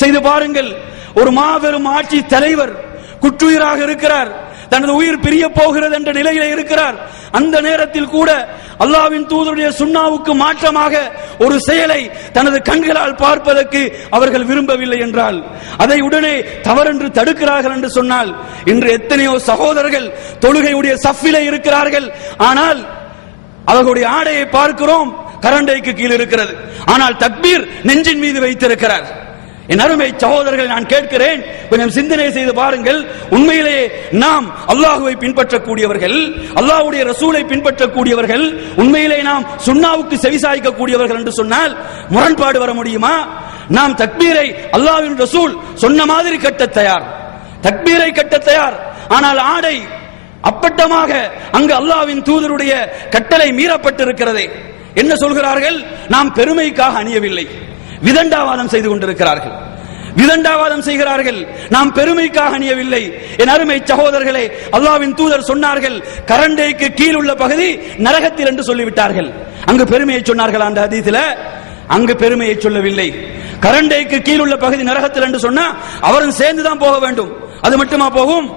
செய்து பாருங்கள். ஒரு மாபெரும் ஆட்சி தலைவர் குற்றுயிராக இருக்கிறார், தனது உயிர் பிரிய போகிறது என்ற நிலையில இருக்கிறார். அந்த நேரத்தில் கூட அல்லாஹ்வின் தூதருடைய சுன்னாவுக்கு மாற்றமாக ஒரு செயலை தனது கண்களால் பார்ப்பதற்கு அவர்கள் விரும்பவில்லை என்றால், அதை உடனே தவறென்று தடுக்கிறார்கள் என்று சொன்னால், இன்று எத்தனையோ சகோதரர்கள் தொழுகையுடைய சஃபிலே இருக்கிறார்கள், ஆனால் அவர்களுடைய ஆடையை பார்க்கிறோம் கரண்டைக்கு கீழ் இருக்கிறது, ஆனால் தக்பீர் நெஞ்சின் மீது வைத்திருக்கிறார். என் அருமை சகோதரர்கள், நான் கேட்கிறேன், கொஞ்சம் சிந்தனை செய்து பாருங்கள். உண்மையிலேயே நாம் அல்லாஹுவை பின்பற்றக்கூடியவர்கள், அல்லாஹ்வுடைய ரசூலை பின்பற்றக்கூடியவர்கள், உண்மையிலே நாம் சுன்னாவுக்கு செவிசாய்க்கக்கூடியவர்கள் என்று சொன்னால் முரண்பாடு வர முடியுமா? நாம் தக்பீரை அல்லாஹ்வின் ரசூல் சொன்ன மாதிரி கட்ட தயார், தக்பீரை கட்ட தயார், ஆனால் ஆடை அப்பட்டமாக அங்கு அல்லாஹ்வின் தூதருடைய கட்டளை மீறப்பட்டிருக்கிறதே. என்ன சொல்கிறார்கள்? நாம் பெருமைக்காக அணியவில்லை, விதண்டாவாதம் செய்து கொண்டிருக்கிறார்கள், விதண்டாவாதம் செய்கிறார்கள். நாம் பெருமைக்காக அணியவில்லை. என் அருமை சகோதரர்களே, அல்லாஹ்வின் தூதர் சொன்னார்கள், கரண்டைக்கு கீழ் உள்ள பகுதி நரகத்தில் என்று சொல்லிவிட்டார்கள். அங்கு பெருமையை சொன்னார்கள் அந்த ஹதீஸில, அங்கு பெருமையை சொல்லவில்லை. கரண்டைக்கு கீழ் உள்ள பகுதி நரகத்தில் என்று சொன்னா அவரும் சேர்ந்துதான் போக வேண்டும். அது மட்டுமா போகும்?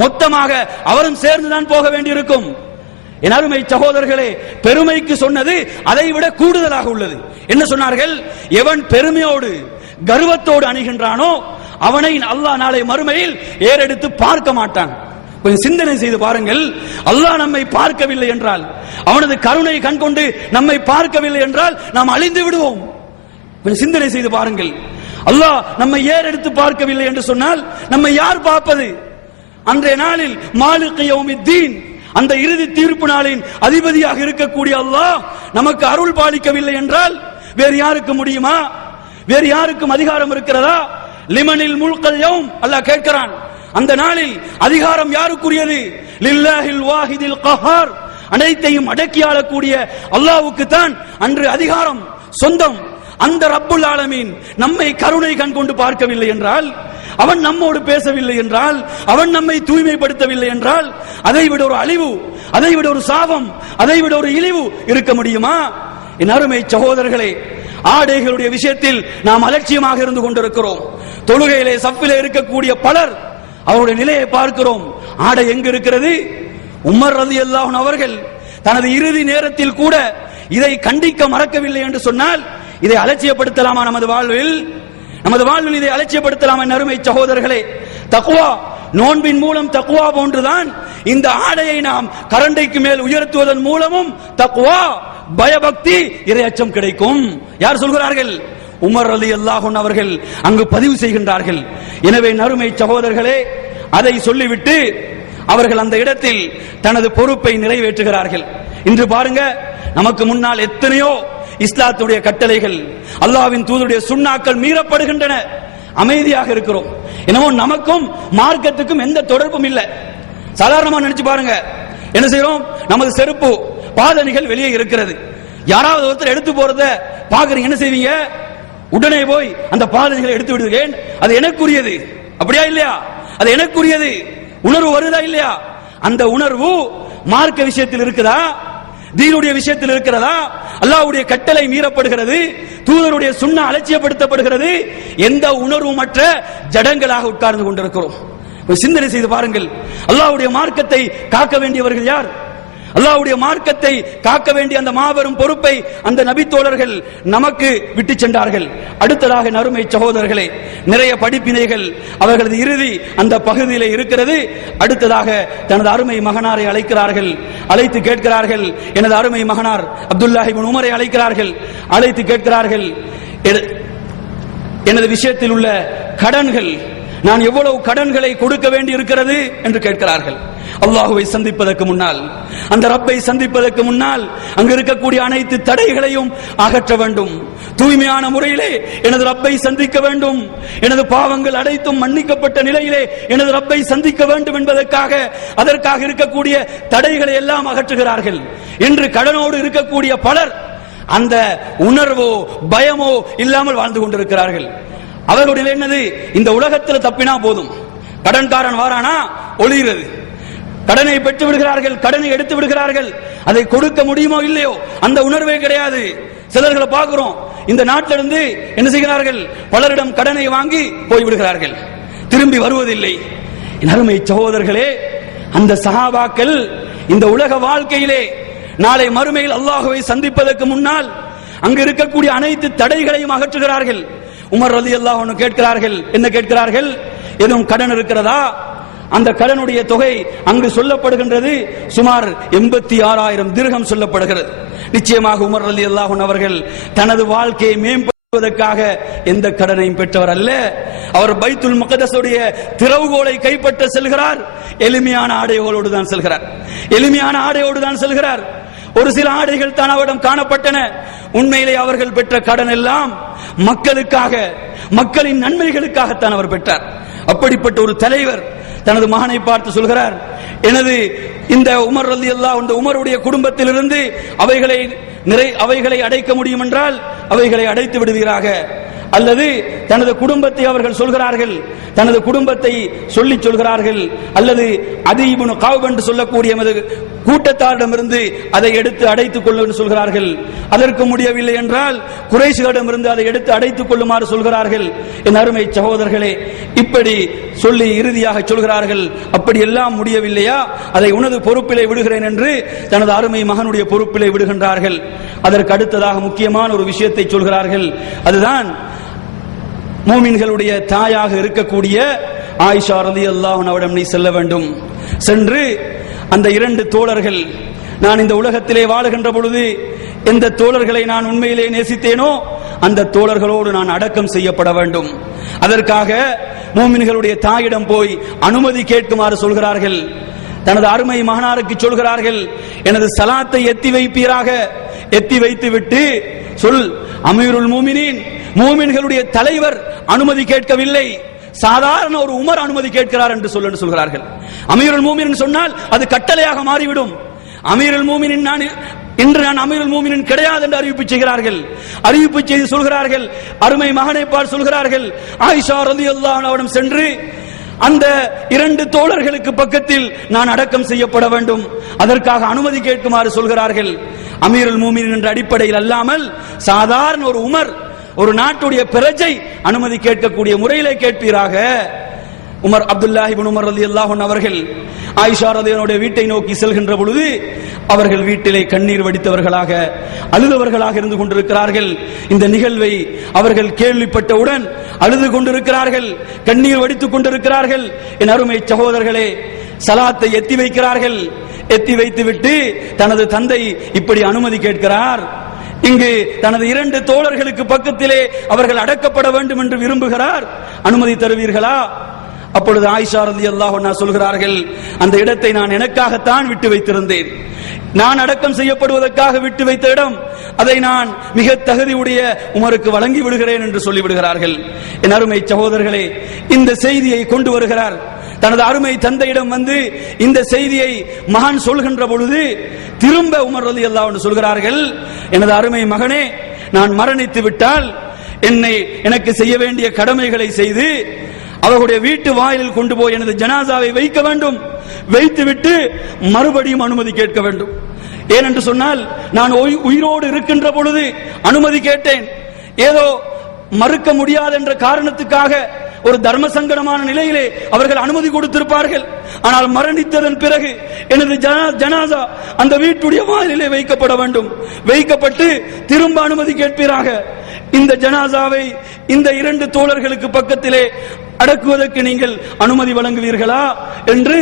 மொத்தமாக அவரும் சேர்ந்துதான் போக வேண்டியிருக்கும். என் அருமை சகோதரர்களே, பெருமைக்கு சொன்னது அதை விட கூடுதலாக உள்ளது. என்ன சொன்னார்கள்? எவன் பெருமையோடு கர்வத்தோடு அணுகின்றானோ அவனை அல்லாஹ் நாளை மறுமையில் ஏறெடுத்து பார்க்க மாட்டான். கொஞ்சம் சிந்தனை செய்து பாருங்கள். அல்லாஹ் நம்மை பார்க்கவில்லை என்றால், அவனது கருணை கண் கொண்டு நம்மை பார்க்கவில்லை என்றால் நாம் அழிந்து விடுவோம். கொஞ்சம் சிந்தனை செய்து பாருங்கள். அல்லாஹ் நம்மை ஏறெடுத்து பார்க்கவில்லை என்று சொன்னால் நம்மை யார் பார்ப்பது? அன்றைய நாளில் மாலிக் யௌமித்தீன், அந்த இறுதி தீர்ப்பு நாளின் அதிபதியாக இருக்கக்கூடிய அல்லாஹ் நமக்கு அருள் பாலிக்கவில்லை என்றால் வேறு யாருக்கு முடியுமா? வேறு யாருக்கும் அதிகாரம் இருக்கிறதா? லிமனில் முல்கல் யௌம், அல்லாஹ் கேட்கிறான். அந்த நாளில் அதிகாரம் யாருக்குரியது? லில்லாஹில் வாஹிதில் கஹார், அனைத்தையும் அடக்கி ஆளக்கூடிய அல்லாஹ்வுக்கு தான் அன்று அதிகாரம் சொந்தம். அந்த ரப்புல் ஆலமீன் நம்மை கருணை கண் கொண்டு பார்க்கவில்லை என்றால், அவன் நம்மோடு பேசவில்லை என்றால், அவன் நம்மை தூய்மைப்படுத்தவில்லை என்றால், அதை விட ஒரு அழிவு, அதை விட ஒரு சாபம், அதை விட ஒரு இழிவு இருக்க முடியுமா? என் அருமை சகோதரர்களே, ஆடைகளுடைய விஷயத்தில் நாம் அலட்சியமாக இருந்து கொண்டிருக்கிறோம். தொழுகையிலே சஃபிலே இருக்கக்கூடிய பலர் அவருடைய நிலையை பார்க்கிறோம். ஆடை எங்கு இருக்கிறது? உமர் ரலியல்லாஹு அன்ஹு அவர்கள் தனது இறுதி நேரத்தில் கூட இதை கண்டிக்க மறக்கவில்லை என்று சொன்னால், இதை அலட்சியப்படுத்தலாமா? நமது வாழ்வில் இதை அலட்சியப்படுத்தலாம். என் அருமை சகோதரர்களே, தக்வா, நோன்பின் மூலம் தக்வா போன்றுதான் இந்த ஆடையை நாம் கரண்டைக்கு மேல் உயர்த்துவதன் மூலமும் தக்வா, பயபக்தி, இறையச்சம் கிடைக்கும். யார் சொல்கிறார்கள்? உமர் ரலியல்லாஹு அன்ஹு அவர்கள் அங்கு பதிவு செய்கின்றார்கள். எனவே அருமை சகோதரர்களே, அதை சொல்லிவிட்டு அவர்கள் அந்த இடத்தில் தனது பொறுப்பை நிறைவேற்றுகிறார்கள். இன்று பாருங்க, நமக்கு முன்னால் எத்தனையோ இஸ்லாத்துடைய கட்டளைகள், அல்லாஹ்வின் தூதருடைய சுன்னாக்கள் மீறப்படுகின்றன. அமைதியாக இருக்கிறோம். என்னமோ நமக்கும் மார்க்கத்துக்கும் எந்த தொடர்பும் இல்லை. சாதாரணமா நினைச்சு பாருங்க, என்ன செய்யறோம்? நமது செருப்பு பாதணிகள் வெளியே இருக்கிறது, யாராவது ஒருத்தர் எடுத்து போறத பாக்குறீங்க, என்ன செய்வீங்க? உடனே போய் அந்த பாதணிகளை எடுத்து விடுகிறேன், அது எனக்குரியது. அப்படியா இல்லையா? அது எனக்குரியது. உணர்வு வருதா இல்லையா? அந்த உணர்வு மார்க்க விஷயத்தில் இருக்குதா? தீனுடைய விஷயத்தில் இருக்கிறதா? அல்லாஹ்வுடைய கட்டளை மீறப்படுகிறது, தூதருடைய சுன்னா அலட்சியப்படுத்தப்படுகிறது. எந்த உணர்வுமற்ற ஜடங்களாக உட்கார்ந்து கொண்டிருக்கிறோம். சிந்தனை செய்து பாருங்கள். அல்லாஹ்வுடைய மார்க்கத்தை காக்க வேண்டியவர்கள் யார்? அல்லாஹ்வுடைய மார்க்கத்தை காக்க வேண்டிய அந்த மாபெரும் பொறுப்பை அந்த நபி தோழர்கள் நமக்கு விட்டு சென்றார்கள். அடுத்ததாக நறுமை சகோதரர்களே, நிறைய படிப்பினைகள் அவர்களது இறுதி அந்த பகுதியில் இருக்கிறது. அடுத்ததாக தனது அருமை மகனாரை அழைக்கிறார்கள். அழைத்து கேட்கிறார்கள், எனது அருமை மகனார் அப்துல்லாஹ் இப்னு உமரை அழைக்கிறார்கள். அழைத்து கேட்கிறார்கள், எனது விஷயத்தில் உள்ள கடன்கள், நான் எவ்வளவு கடன்களை கொடுக்க வேண்டி இருக்கிறது என்று கேட்கிறார்கள். அல்லாஹுவை சந்திப்பதற்கு முன்னால், அந்த ரப்பை சந்திப்பதற்கு முன்னால் அங்கு இருக்கக்கூடிய அனைத்து தடைகளையும் அகற்ற வேண்டும். தூய்மையான முறையிலே எனது ரப்பை சந்திக்க வேண்டும். எனது பாவங்கள் அனைத்தும் மன்னிக்கப்பட்ட நிலையிலே எனது ரப்பை சந்திக்க வேண்டும் என்பதற்காக அதற்காக இருக்கக்கூடிய தடைகளை எல்லாம் அகற்றுகிறார்கள். இன்று கடனோடு இருக்கக்கூடிய பலர் அந்த உணர்வோ பயமோ இல்லாமல் வாழ்ந்து கொண்டிருக்கிறார்கள். அவர்களுடைய என்னது, இந்த உலகத்தில் தப்பினா போதும், கடன்காரன் வாரானா ஒளிகிறது, கடனை பெற்று விடுகிறார்கள், கடனை எடுத்து விடுகிறார்கள், அதை கொடுக்க முடியுமோ இல்லையோ அந்த உணர்வே கிடையாது. சிலர்களை பார்க்கிறோம், இந்த நாட்டிலிருந்து என்ன செய்கிறார்கள், பலரிடம் கடனை வாங்கி போய்விடுகிறார்கள், திரும்பி வருவதில்லை. அருமை சகோதரர்களே, அந்த சஹாபாக்கள் இந்த உலக வாழ்க்கையிலே நாளை மறுமையில் அல்லாஹுவை சந்திப்பதற்கு முன்னால் அங்கு இருக்கக்கூடிய அனைத்து தடைகளையும் அகற்றுகிறார்கள். உமர் ரலியல்லாஹு அன்ஹு கேட்கிறார்கள், என்ன கேட்கிறார்கள், எதுவும் கடன் இருக்கிறதா? அந்த கடனுடைய தொகை அங்கு சொல்லப்படுகின்றது சுமார் 86,000 திர்ஹம் சொல்லப்படுகிறது. நிச்சயமாக உமர் ரலியல்லாஹு அன்ஹு அவர்கள் தனது வாழ்க்கையை மேம்படுத்துவதற்காக எந்த கடனையும் பெற்றவர் அல்ல. அவர் பைத்துல் முகத்தஸுடைய திறவுகோலை கைப்பற்ற செல்கிறார், எளிமையான ஆடைகளோடு தான் செல்கிறார், எளிமையான ஆடையோடு தான் செல்கிறார். ஒரு சில ஆடைகள் தான் அவரிடம் காணப்பட்டன. உண்மையிலே அவர்கள் பெற்ற கடன் எல்லாம் மக்களுக்காக, மக்களின் நன்மைகளுக்காகத்தான் அவர் பெற்றார். அப்படிப்பட்ட ஒரு தலைவர் தனது மகனை பார்த்து சொல்கிறார், எனது இந்த உமர் ரலியல்லாஹு அன்ஹு உமருடைய குடும்பத்திலிருந்து அவைகளை அடைக்க முடியும் என்றால் அவைகளை அடைத்து விடுவீராக. அல்லது தனது குடும்பத்தை அவர்கள் சொல்கிறார்கள், தனது குடும்பத்தை சொல்கிறார்கள், அல்லது அதி இப்னு கஅப் என்று சொல்லக்கூடிய கூட்டத்தாரிடமிருந்து அதை எடுத்து அடைத்துக் கொள்ள சொல்கிறார்கள். அதற்கு முடியவில்லை என்றால் குறைஷிகளிடமிருந்து அதை எடுத்து அடைத்துக் கொள்ளுமாறு சொல்கிறார்கள். என் அருமை சகோதரர்களே, இப்படி சொல்லி இறுதியாக சொல்கிறார்கள், அப்படி எல்லாம் முடியவில்லையா, அதை உனது பொறுப்பிலே விடுகிறேன் என்று தனது அருமை மகனுடைய பொறுப்பிலே விடுகின்றார்கள். அதற்கு அடுத்ததாக முக்கியமான ஒரு விஷயத்தை சொல்கிறார்கள். அதுதான் மூமின்களுடைய தாயாக இருக்கக்கூடிய ஆயிஷா ரலியல்லாஹு அன்ஹாவிடம் நீ செல்ல வேண்டும். சென்று அந்த 2 தோழர்கள், நான் இந்த உலகத்திலே வாழுகின்ற பொழுது எந்த தோழர்களை நான் உண்மையிலே நேசித்தேனோ அந்த தோழர்களோடு நான் அடக்கம் செய்யப்பட வேண்டும். அதற்காக மூமின்களுடைய தாயிடம் போய் அனுமதி கேட்குமாறு சொல்கிறார்கள். தனது அருமை மகனாருக்கு சொல்கிறார்கள், எனது சலாத்தை எத்தி வைப்பீராக. எத்தி வைத்து விட்டு சொல், அமீருல் மூமினீன், மூமின்களுடைய தலைவர் அனுமதி கேட்கவில்லை, சாதாரண ஒரு உமர் அனுமதி கேட்கிறார் என்று சொல்கிறார்கள். அமீருல் மூமினின் சொன்னால் அது கட்டளையாக மாறிவிடும். அமீருல் மூமினின் இன்று நான் அமீருல் மூமினின் கிடையாது என்று அறிவிப்பு செய்கிறார்கள். அறிவிப்பு செய்து சொல்கிறார்கள், அருமை மகனை பார் சொல்கிறார்கள், ஆயிஷா ரலியல்லாஹு அன்ஹாவிடம் சென்று அந்த 2 தோழர்களுக்கு பக்கத்தில் நான் அடக்கம் செய்யப்பட வேண்டும், அதற்காக அனுமதி கேட்குமாறு சொல்கிறார்கள். அமீருல் மூமினின் என்ற அடிப்படையில் அல்லாமல் சாதாரண ஒரு உமர், ஒரு நாட்டுடைய பிரஜை அனுமதி கேட்கக்கூடிய முறையிலே கேட்பீராக. உமர் அப்துல்லாஹ் இப்னு உமர் ரலியல்லாஹு அன்ஹு அவர்கள் ஆயிஷா ரலியல்லாஹு வீட்டை நோக்கி செல்கின்ற பொழுது அவர்கள் வீட்டிலே கண்ணீர் வடித்தவர்களாக, அழுதவர்களாக இருந்து கொண்டிருக்கிறார்கள். இந்த நிகழ்வை அவர்கள் கேள்விப்பட்டவுடன் அழுது கொண்டிருக்கிறார்கள், கண்ணீர் வடித்துக் கொண்டிருக்கிறார்கள். என் அருமை சகோதரர்களே, சலாத்தை எத்தி வைக்கிறார்கள். எத்தி வைத்துவிட்டு தனது தந்தை இப்படி அனுமதி கேட்கிறார். இங்கு தனது 2 தோழர்களுக்கு பக்கத்திலே அவர்கள் அடக்கப்பட வேண்டும் என்று விரும்புகிறார், அனுமதி தருவீர்களா? அப்பொழுது ஆயிஷா ரலியல்லாஹு அன்ஹா சொல்கிறார்கள், அந்த இடத்தை நான் எனக்காகத்தான் விட்டு வைத்திருந்தேன், நான் அடக்கம் செய்யப்படுவதற்காக விட்டு வைத்த இடம், அதை நான் மிக தகுதியுடைய உமருக்கு வழங்கி விடுகிறேன் என்று சொல்லிவிடுகிறார்கள். என் அருமை சகோதரர்களே, இந்த செய்தியை கொண்டு வருகிறார். தனது அருமை தந்தையிடம் வந்து இந்த செய்தியை மகன் சொல்கின்ற பொழுது திரும்ப உமர் ரலியல்லாஹு அன்ஹு சொல்கிறார்கள், எனது அருமை மகனே, நான் மரணித்து விட்டால் எனக்கு செய்ய வேண்டிய கடமைகளை செய்து அவர்களுடைய வீட்டு வாயிலில் கொண்டு போய் எனது ஜனாசாவை வைக்க வேண்டும், வைத்துவிட்டு மறுபடியும் அனுமதி கேட்க வேண்டும். ஏனென்று சொன்னால் நான் உயிரோடு இருக்கின்ற பொழுது அனுமதி கேட்டேன், ஏதோ மறுக்க முடியாது என்ற காரணத்துக்காக ஒரு தர்ம சங்கடமான நிலையிலே அவர்கள் அனுமதி கொடுத்திருப்பார்கள். ஆனால் மரணித்ததன் பிறகு எனது ஜனாசா அந்த வீட்டுடைய வாயிலே வைக்கப்பட வேண்டும். வைக்கப்பட்டு திரும்ப அனுமதி கேட்பீராக. இந்த ஜனாசாவை இந்த 2 தோழர்களுக்கு பக்கத்திலே அடக்குவதற்கு நீங்கள் அனுமதி வழங்குவீர்களா என்று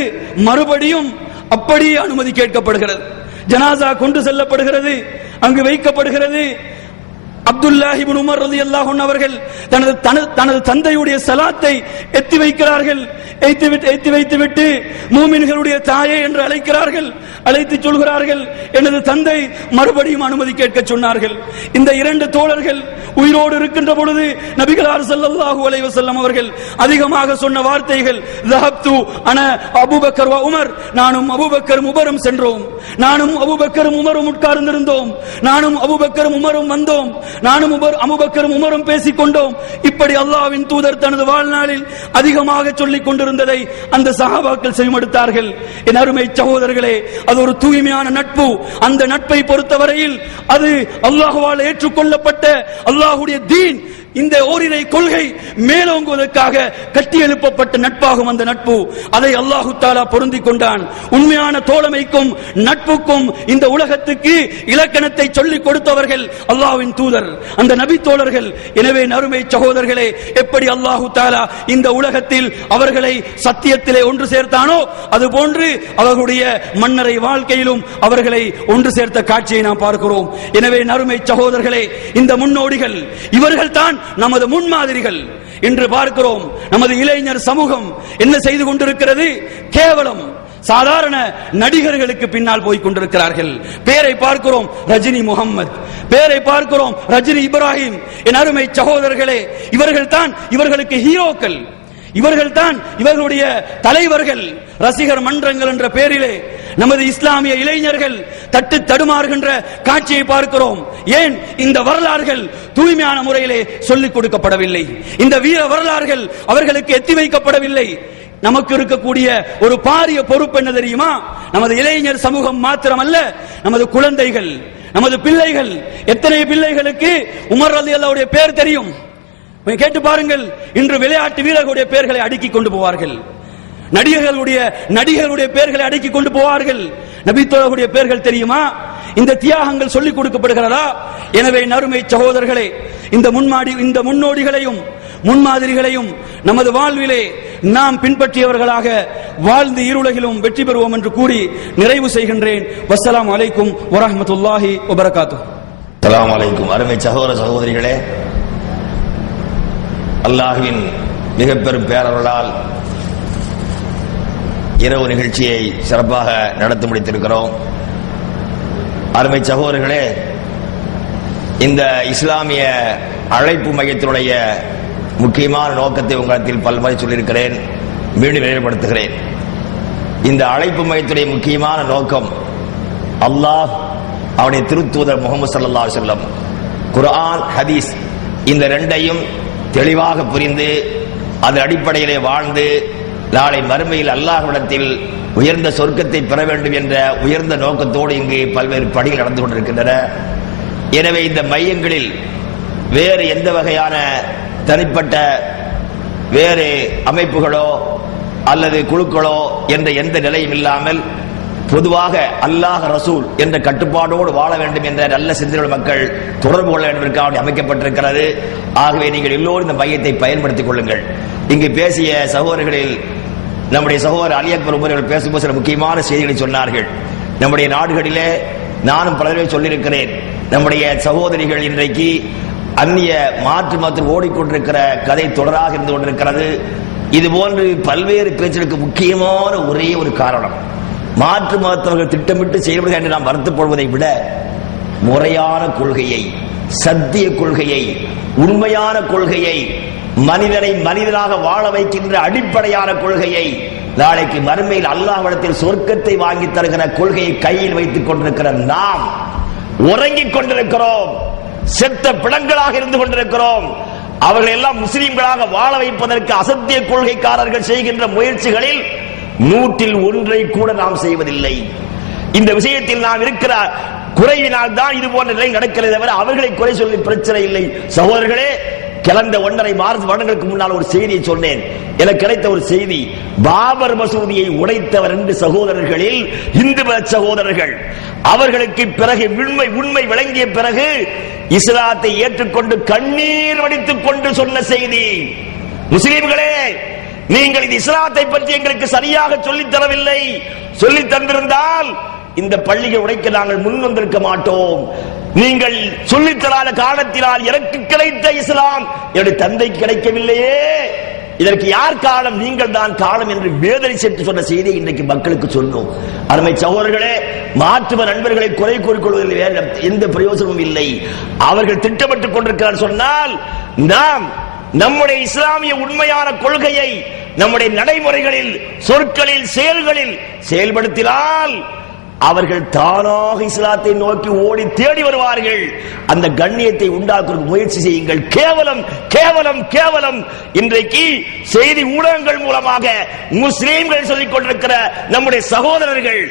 மறுபடியும் அப்படியே அனுமதி கேட்கப்படுகிறது. ஜனாசா கொண்டு செல்லப்படுகிறது, அங்கு வைக்கப்படுகிறது. அப்துல்லாஹ் இப்னு உமர் ரலியல்லாஹு அன்ஹு அவர்கள் தனது தந்தையுடைய ஸலாத்தை எத்தி வைக்கிறார்கள். எத்தி வைத்துவிட்டு மூமின்களுடைய தாயே என்று அழைக்கிறார்கள். அழைத்து சொல்கிறார்கள், எனது தந்தை மறுபடியும் அனுமதி கேட்க சொன்னார்கள். இந்த 2 தோழர்கள் உயிரோடு இருக்கின்ற பொழுது நபிகளார் ஸல்லல்லாஹு அலைஹி வஸல்லம் அவர்கள் அதிகமாக சொன்ன வார்த்தைகள், ذهبت انا ابو بكر وعمر, நானும் அபூபக்கரும் உமரும் சென்றோம், நானும் அபூபக்கரும் உமரும் உட்கார்ந்திருந்தோம், நானும் அபூபக்கரும் உமரும் வந்தோம், நானும் அபூபக்கரும் உமரும் பேசிக் கொண்டோம். இப்படி அல்லாஹ்வின் தூதர் தனது வாழ்நாளில் அதிகமாக சொல்லிக் கொண்டிருந்ததை அந்த சஹாபாக்கள் செவிமடுத்தார்கள். என் அருமை சகோதரர்களே, அது ஒரு தூய்மையான நட்பு. அந்த நட்பை பொறுத்தவரையில் அது அல்லாஹ்வால் ஏற்றுக்கொள்ளப்பட்ட அல்லாஹ்வுடைய தீன், இந்த ஓரிரை கொள்கை மேலோங்குவதற்காக கட்டி எழுப்பப்பட்ட நட்பாகும் அந்த நட்பு. அதை அல்லாஹு தஆலா பொருந்திக் கொண்டான். உண்மையான தோழமைக்கும் நட்புக்கும் இந்த உலகத்துக்கு இலக்கணத்தை சொல்லிக் கொடுத்தவர்கள் அல்லாஹ்வின் தூதர், அந்த நபி தோழர்கள். எனவே நறுமை சகோதரர்களே, எப்படி அல்லாஹு தஆலா இந்த உலகத்தில் அவர்களை சத்தியத்திலே ஒன்று சேர்த்தானோ அதுபோன்று அவர்களுடைய மன்னரை வாழ்க்கையிலும் அவர்களை ஒன்று சேர்த்த காட்சியை நாம் பார்க்கிறோம். எனவே நறுமை சகோதரர்களே, இந்த முன்னோடிகள் இவர்கள் தான் நமது முன்மாதிரிகள். இன்று பார்க்கிறோம் நமது இளைஞர் சமூகம் என்ன செய்து கொண்டிருக்கிறது? கேவலம் சாதாரண நடிகர்களுக்கு பின்னால் போய் கொண்டிருக்கிறார்கள். பேரை பார்க்கிறோம் ரஜினி முகம்மது, பேரை பார்க்கிறோம் ரஜினி இப்ராஹிம். என் அருமை சகோதரர்களே, இவர்கள் தான் இவர்களுக்கு ஹீரோக்கள், இவர்கள் தான் இவர்களுடைய தலைவர்கள். ரசிகர் மன்றங்கள் என்ற பெயரிலே நமது இஸ்லாமிய இளைஞர்கள் தட்டு தடுமாறுகின்ற காட்சியை பார்க்கிறோம். ஏன் இந்த வரலாறுகள் தூய்மையான முறையிலே சொல்லிக் கொடுக்கப்படவில்லை? இந்த வீர வரலாறுகள் அவர்களுக்கு எத்தி வைக்கப்படவில்லை. நமக்கு இருக்கக்கூடிய ஒரு பாரிய பொறுப்பு என்ன தெரியுமா? நமது இளைஞர் சமூகம் மாத்திரமல்ல, நமது குழந்தைகள், நமது பிள்ளைகள். எத்தனை பிள்ளைகளுக்கு உமர் ரலியல்லாஹுடைய பேர் தெரியும்? கேட்டு பாருங்கள். இன்று விளையாட்டு வீரர்களுடைய பெயர்களை அடுக்கி கொண்டு போவார்கள், நடிகர்களுடைய பெயர்களை அடுக்கி கொண்டு போவார்கள். நபித்தோழர்களுடைய பெயர்கள் தெரியுமா? இந்த தியாகங்கள் சொல்லிக் கொடுக்கப்படுகிறதா? எனவே நறுமை சகோதரர்களே, இந்த முன்னோடிகளையும் முன்மாதிரிகளையும் நமது வாழ்விலே நாம் பின்பற்றியவர்களாக வாழ்ந்து இருளகிலும் வெற்றி பெறுவோம் என்று கூறி நிறைவு செய்கின்றேன். வஸ்ஸலாமு அலைக்கும் வரஹ்மத்துல்லாஹி வபரகாத்துஹு. அஸ்ஸலாமு அலைக்கும். அருமை சகோதர சகோதரிகளே, அல்லாஹ்வின் மிக பெரும் பேரருளால் இரவு நிகழ்ச்சியை சிறப்பாக நடத்தி முடித்திருக்கிறோம். அருமை சகோதரர்களே, இந்த இஸ்லாமிய அழைப்பு மையத்தினுடைய முக்கியமான நோக்கத்தை உங்களிடத்தில் பல்முறை சொல்லியிருக்கிறேன், மீண்டும் நினைவுபடுத்துகிறேன். இந்த அழைப்பு மையத்துடைய முக்கியமான நோக்கம் அல்லாஹ், அவனுடைய திருத்தூதர் முஹம்மது ஸல்லல்லாஹு அலைஹி வஸல்லம், குர்ஆன், ஹதீஸ், இந்த 2ஐயும் தெளிவாக புரிந்து அதன் அடிப்படையிலே வாழ்ந்து நாளை மறுமையில் அல்லாஹ்விடத்தில் உயர்ந்த சொர்க்கத்தை பெற வேண்டும் என்ற உயர்ந்த நோக்கத்தோடு இங்கு பல்வேறு பணிகள் நடந்து கொண்டிருக்கின்றன. எனவே இந்த மையங்களில் வேறு எந்த வகையான தனிப்பட்ட வேறு அமைப்புகளோ அல்லது குழுக்களோ என்ற எந்த நிலையும் இல்லாமல் பொதுவாக அல்லாஹ் ரசூல் என்ற கட்டுப்பாடோடு வாழ வேண்டும் என்ற நல்ல சிந்தனை மக்கள் தொடர்பு கொள்ள வேண்டும் என்பதற்காக அமைக்கப்பட்டிருக்கிறது. ஆகவே நீங்கள் எல்லோரும் இந்த மையத்தை பயன்படுத்திக் கொள்ளுங்கள். இங்கு பேசிய சகோதரர்களில் நம்முடைய சகோதரர் அலி அக்பர் உமர் அவர்கள் பேசும்போது சில முக்கியமான செய்திகளை சொன்னார்கள். நம்முடைய நாடுகளிலே நானும் பலரை சொல்லியிருக்கிறேன், நம்முடைய சகோதரிகள் இன்றைக்கு அந்நிய மாற்று மாற்று ஓடிக்கொண்டிருக்கிற கதை தொடராக இருந்து கொண்டிருக்கிறது. இது போன்று பல்வேறு பேச்சுகளுக்கு முக்கியமான ஒரே ஒரு காரணம், மாற்று மதத்தவர்கள் திட்டமிட்டு செயல்படுகிறார்கள் என்று நாம் வருத்தப்படுவதை விட முறையான கொள்கையை, சத்திய கொள்கையை, உண்மையான கொள்கையை, மனிதனை மனிதனாக வாழ வைக்கின்ற அடிப்படையான கொள்கையை, நாளைக்கு மறுமையில் அல்லாஹ்விடத்தில் சொர்க்கத்தை வாங்கி தருகிற கொள்கையை கையில் வைத்துக் கொண்டிருக்கிற நாம் உறங்கிக் கொண்டிருக்கிறோம், செத்த பிணங்களாக இருந்து கொண்டிருக்கிறோம். அவர்கள் எல்லாம் முஸ்லிம்களாக வாழ வைப்பதற்கு அசத்திய கொள்கைக்காரர்கள் செய்கின்ற முயற்சிகளில் 100ல் 1 கூட நாம் செய்வதில்லை. இந்த விஷயத்தில் நாம் இருக்கிற குறைவினால் தான் இது போன்ற நிலை நடக்கிறது தவிர அவர்களை குறை சொல்லி பிரச்சனை இல்லை. சகோதரர்களே, கிளந்த 1.5 வருடங்களுக்கு முன்னால் ஒரு செய்தியை சொன்னேன். எனக்கு கிடைத்த ஒரு செய்தி, பாபர் மசூதியை உடைத்தவர் என்று சகோதரர்களில் இந்து சகோதரர்கள், அவர்களுக்கு பிறகு உண்மை விளங்கிய பிறகு இஸ்லாத்தை ஏற்றுக்கொண்டு கண்ணீர் வடித்துக் கொண்டு சொன்ன செய்தி, முஸ்லிம்களே நீங்கள் இது இஸ்லாத்தை பற்றி எங்களுக்கு சரியாக சொல்லித் தரவில்லை, சொல்லித் தந்திருந்தால் இந்த பள்ளியை உடைக்க நாங்கள் முன் வந்திருக்க மாட்டோம். நீங்கள் சொல்லித்தராத காரணத்தினால் எனக்கு கிடைத்த இஸ்லாம் என்னுடைய தந்தைக்கு கிடைக்கவில்லையே, இதற்கு யார் காரணம்? நீங்கள் தான் காரணம் என்று வேதனை சென்று சொன்ன செய்தியை இன்றைக்கு மக்களுக்கு சொன்னோம். அருமை சகோதரர்களே, மாற்றுவ நண்பர்களை குறை கூறிக்கொள்வதில் வேறு எந்த பிரயோஜனமும் இல்லை. அவர்கள் திட்டமிட்டுக் கொண்டிருக்கிறார் சொன்னால், நாம் நம்முடைய இஸ்லாமிய உண்மையான கொள்கையை நம்முடைய நடைமுறைகளில், சொற்களில், செயல்களில் செயல்படுத்தினால் அவர்கள் தானாக இஸ்லாத்தை நோக்கி ஓடி தேடி வருவார்கள். அந்த கண்ணியத்தை உண்டாக்க முயற்சி செய்யுங்கள். கேவலம் கேவலம் கேவலம் இன்றைக்கு செய்தி ஊடகங்கள் மூலமாக முஸ்லிம்கள் சொல்லிக் கொண்டிருக்கிற நம்முடைய சகோதரர்கள்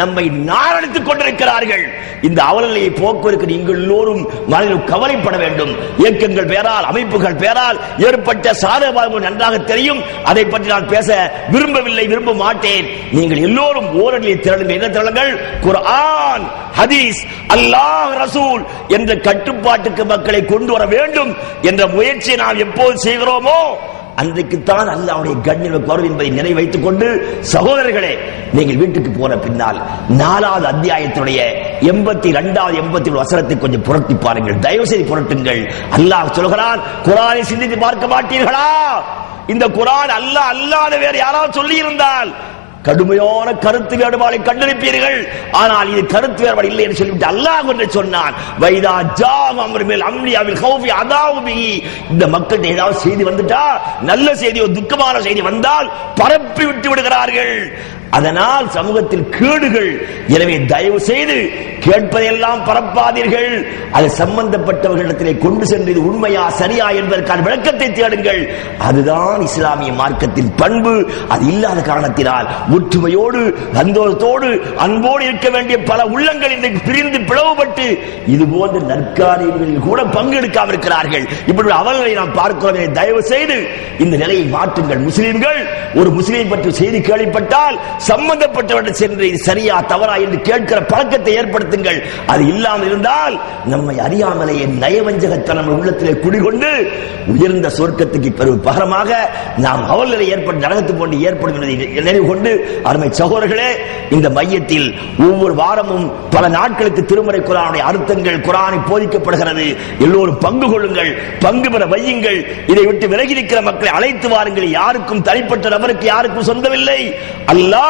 நம்மை நாரடித்துக் கொண்டிருக்கிறார்கள். இந்த அவலநிலையை போக்குவதற்கு நீங்கள் எல்லோரும் மனதில் கவலைப்பட வேண்டும். இயக்கங்கள் பேரால், அமைப்புகள் பேரால் ஏற்பட்ட சாதகபாதங்கள் நன்றாக தெரியும். அதை பற்றி நான் பேச விரும்பவில்லை, விரும்ப மாட்டேன். நீங்கள் எல்லோரும் ஓரணியை திரளுங்கள். என்ன திரளுங்கள்? குர்ஆன், ஹதீஸ், அல்லாஹ், ரசூல் என்ற கட்டுப்பாட்டுக்கு மக்களை கொண்டு வர வேண்டும் என்ற முயற்சியை நாம் எப்போது செய்கிறோமோ அன்றைக்குத்தான் அல்லாஹ்வுடைய கண்ணியம் வரும் என்பதை நினைவு வைத்துக் கொண்டு, சகோதரர்களே, நீங்கள் வீட்டுக்கு போன பின்னால் 4வது அத்தியாயத்தினுடைய 82வது 83 வசனத்தை கொஞ்சம் புரட்டி பாருங்கள். தயவு செய்து புரட்டுங்கள். அல்லாஹ் சொல்கிறான், குர்ஆனை சிந்தித்து பார்க்க மாட்டீர்களா? இந்த குர்ஆன் அல்லாஹ் அல்லாத வேறு யாராவது சொல்லி இருந்தால் கடுமையான கருத்து வேறுபாடை கண்டிருப்பீர்கள். ஆனால் இது கருத்து வேறுபாடு இல்லை என்று சொல்லிவிட்டு அல்லாஹ் என்று சொன்னான். வைதா ஜாம் அம்ருல் அம்ரி அவில் கௌஃபி அதாவுபி. இந்த மக்கள் ஏதாவது செய்தி வந்துட்டா, நல்ல செய்தியோ துக்கமான செய்தி வந்தால் பரப்பி விட்டு விடுகிறார்கள். அதனால் சமூகத்தில் கேடுகள். எனவே தயவு செய்து கேட்பதையெல்லாம் பரப்பாதீர்கள். அது சம்பந்தப்பட்டவர்களிடத்திலே கொண்டு சென்று இது உண்மையா சரியா என்பதற்கான விளக்கத்தை தேடுங்கள். அதுதான் இஸ்லாமிய மார்க்கத்தின் பண்பு. அது இல்லாத காரணத்தினால் ஒற்றுமையோடு, சந்தோஷத்தோடு, அன்போடு இருக்க வேண்டிய பல உள்ளங்கள் இன்றைக்கு பிரிந்து பிளவுபட்டு இது போன்ற நற்காரியங்களில் கூட பங்கெடுக்காமல் இருக்கிறார்கள். இப்படி அவர்களை நாம் பார்க்கிறோம். தயவு செய்து இந்த நிலையை மாற்றுங்கள். முஸ்லிம்கள் ஒரு முஸ்லிமை பற்றி செய்தி கேள்விப்பட்டால் சம்பந்தப்பட்டவர்கள் சென்று இது சரியா தவறா என்று கேட்கிற பழக்கத்தை ஏற்படுத்துங்கள். அது இல்லாமல் இருந்தால் நம்மை அறியாமலேயே நயவஞ்சகத்தனம் உள்ளத்திலே குடிகொண்டு உயர்ந்த சொர்க்கத்துக்கு பெரும் பகரமாக நாம் அவல்களை ஏற்பட்டு நரகத்து போன்று ஏற்படும் நினைவு கொண்டு, அருமை சகோதரர்களே, இந்த மையத்தில் ஒவ்வொரு வாரமும் பல நாட்களுக்கு திருமறை குர்ஆனுடைய அர்த்தங்கள் குர்ஆனை போதிக்கப்படுகிறது. எல்லோரும் பங்கு கொள்ளுங்கள், பங்கு பெற வையுங்கள். இதை விட்டு விலகி இருக்கிற மக்களை அழைத்து வாருங்கள். யாருக்கும் தனிப்பட்ட நபருக்கு யாருக்கும் சொந்தமில்லை. அல்லாஹ்,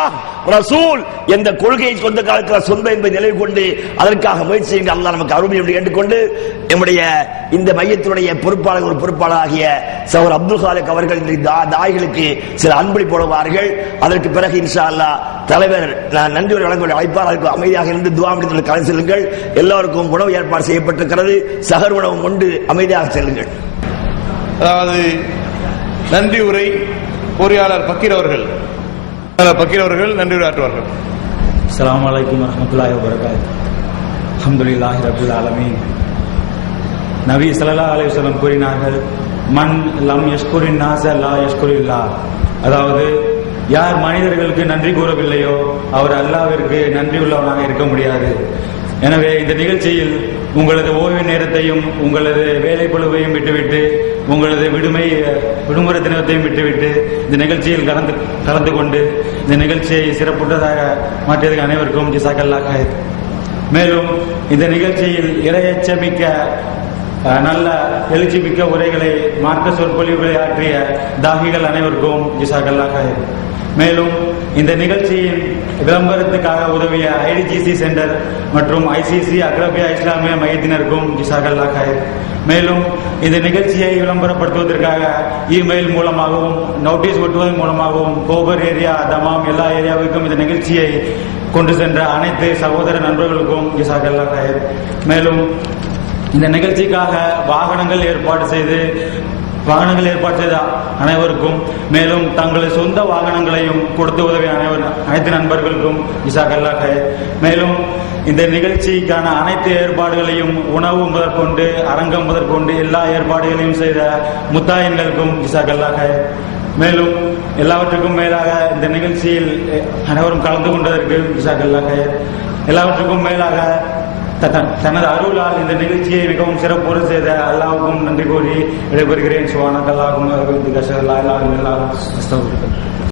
ரசூல் என்ற கொள்கையை சொந்த காலத்தில் சொந்தம் என்பதை நிலைவு கொண்டு அதற்காக முயற்சி செய்யுங்கள். அல்லாஹ் நமக்கு அருமை என்று கேட்டுக்கொண்டு, நம்முடைய இந்த மையத்தினுடைய பொறுப்பாளராகிய சகோதரர் அப்துல் காலிக் அவர்கள் தாய்களுக்கு சில அன்பளிப்பு போடுவார்கள். அதற்கு பிறகு இன்ஷா அல்லாஹ் தலைவர் நன்றி வழங்க அழைப்பார். அதற்கு அமைதியாக இருந்து துஆ முடித்து கலந்து செல்லுங்கள். எல்லோருக்கும் உணவு ஏற்பாடு செய்யப்பட்டிருக்கிறது. சகர் உணவு கொண்டு அமைதியாக செல்லுங்கள். அதாவது நன்றி உரை பொறியாளர் பக்கீர் அவர்கள் நன்றி உரையாற்றுவார்கள். அஸ்ஸலாமு அலைக்கும் வரஹ்மத்துல்லாஹி வபரகாத்துஹு. அல்ஹம்துலில்லாஹி ரப்பில் ஆலமீன். நபி ஸல்லல்லாஹு அலைஹி வஸல்லம் கூறினார்கள், மன் லம் யஷ்குரின் நாஸ லா யஷ்குரில்லாஹ். அதாவது யார் மனிதர்களுக்கு நன்றி கூறவில்லையோ அவர் அல்லாஹ்விற்கு நன்றி உள்ளவனாக இருக்க முடியாது. எனவே இந்த நிகழ்ச்சியில் உங்களது ஓய்வு நேரத்தையும் உங்களது வேலை பளுவையும் விட்டுவிட்டு உங்களது விடுமுறை தினத்தையும் விட்டுவிட்டு இந்த நிகழ்ச்சியில் கலந்து கொண்டு இந்த நிகழ்ச்சியை சிறப்புற்றதாக மாற்றியதற்கு அனைவருக்கும் ஜஸாக்கல்லாஹ் ஹைர். மேலும் இந்த நிகழ்ச்சியில் இறையச்சமிக்க நல்ல எழுச்சிமிக்க உரைகளை, மார்க்க சொற்பொழிவுகளை ஆற்றிய தாகிகள் அனைவருக்கும் ஜஸாக்கல்லாஹ் ஹைர். மேலும் இந்த நிகழ்ச்சியின் விளம்பரத்துக்காக உதவிய ஐடிஜிசி சென்டர் மற்றும் ஐசிசி அக்ரபியா இஸ்லாமிய மையத்தினருக்கும் ஜஸாக்கல்லாஹ் ஹைர். மேலும் இந்த நிகழ்ச்சியை விளம்பரப்படுத்துவதற்காக இமெயில் மூலமாகவும் நோட்டீஸ் ஒட்டுவதன் மூலமாகவும் கோபர் ஏரியா, தமாம் எல்லா ஏரியாவுக்கும் இந்த நிகழ்ச்சியை கொண்டு சென்ற அனைத்து சகோதர நண்பர்களுக்கும் ஜஸாக்கல்லாஹ் ஹைர். மேலும் இந்த நிகழ்ச்சிக்காக வாகனங்கள் ஏற்பாடு செய்து வாகனங்கள் ஏற்பாடு செய்த அனைவருக்கும், மேலும் தங்களது சொந்த வாகனங்களையும் கொடுத்து உதவிய அனைத்து நண்பர்களுக்கும் ஜஸாக்கல்லாஹ் ஹைர். மேலும் இந்த நிகழ்ச்சிக்கான அனைத்து ஏற்பாடுகளையும், உணவு முதற்கொண்டு அரங்கம் முதற்கொண்டு எல்லா ஏற்பாடுகளையும் செய்த முத்தாயின்களுக்கும் ஜஸாக்கல்லாஹ் ஹைர். மேலும் எல்லாவற்றுக்கும் மேலாக இந்த நிகழ்ச்சியில் அனைவரும் கலந்து கொண்டதற்கு ஜஸாக்கல்லாஹ் ஹைர். எல்லாவற்றுக்கும் மேலாக தனது அருளால் இந்த நிகழ்ச்சியை மிகவும் சிறப்போடு செய்த அல்லாஹ்வுக்கும் நன்றி கூறி விடைபெறுகிறேன். சுப்ஹானக்கல்லாஹும்ம வ பிஹம்திக அஷ்ஹது அல்லா இலாஹா இல்லல்லாஹ் அஸ்தக்ஃபிருக்க.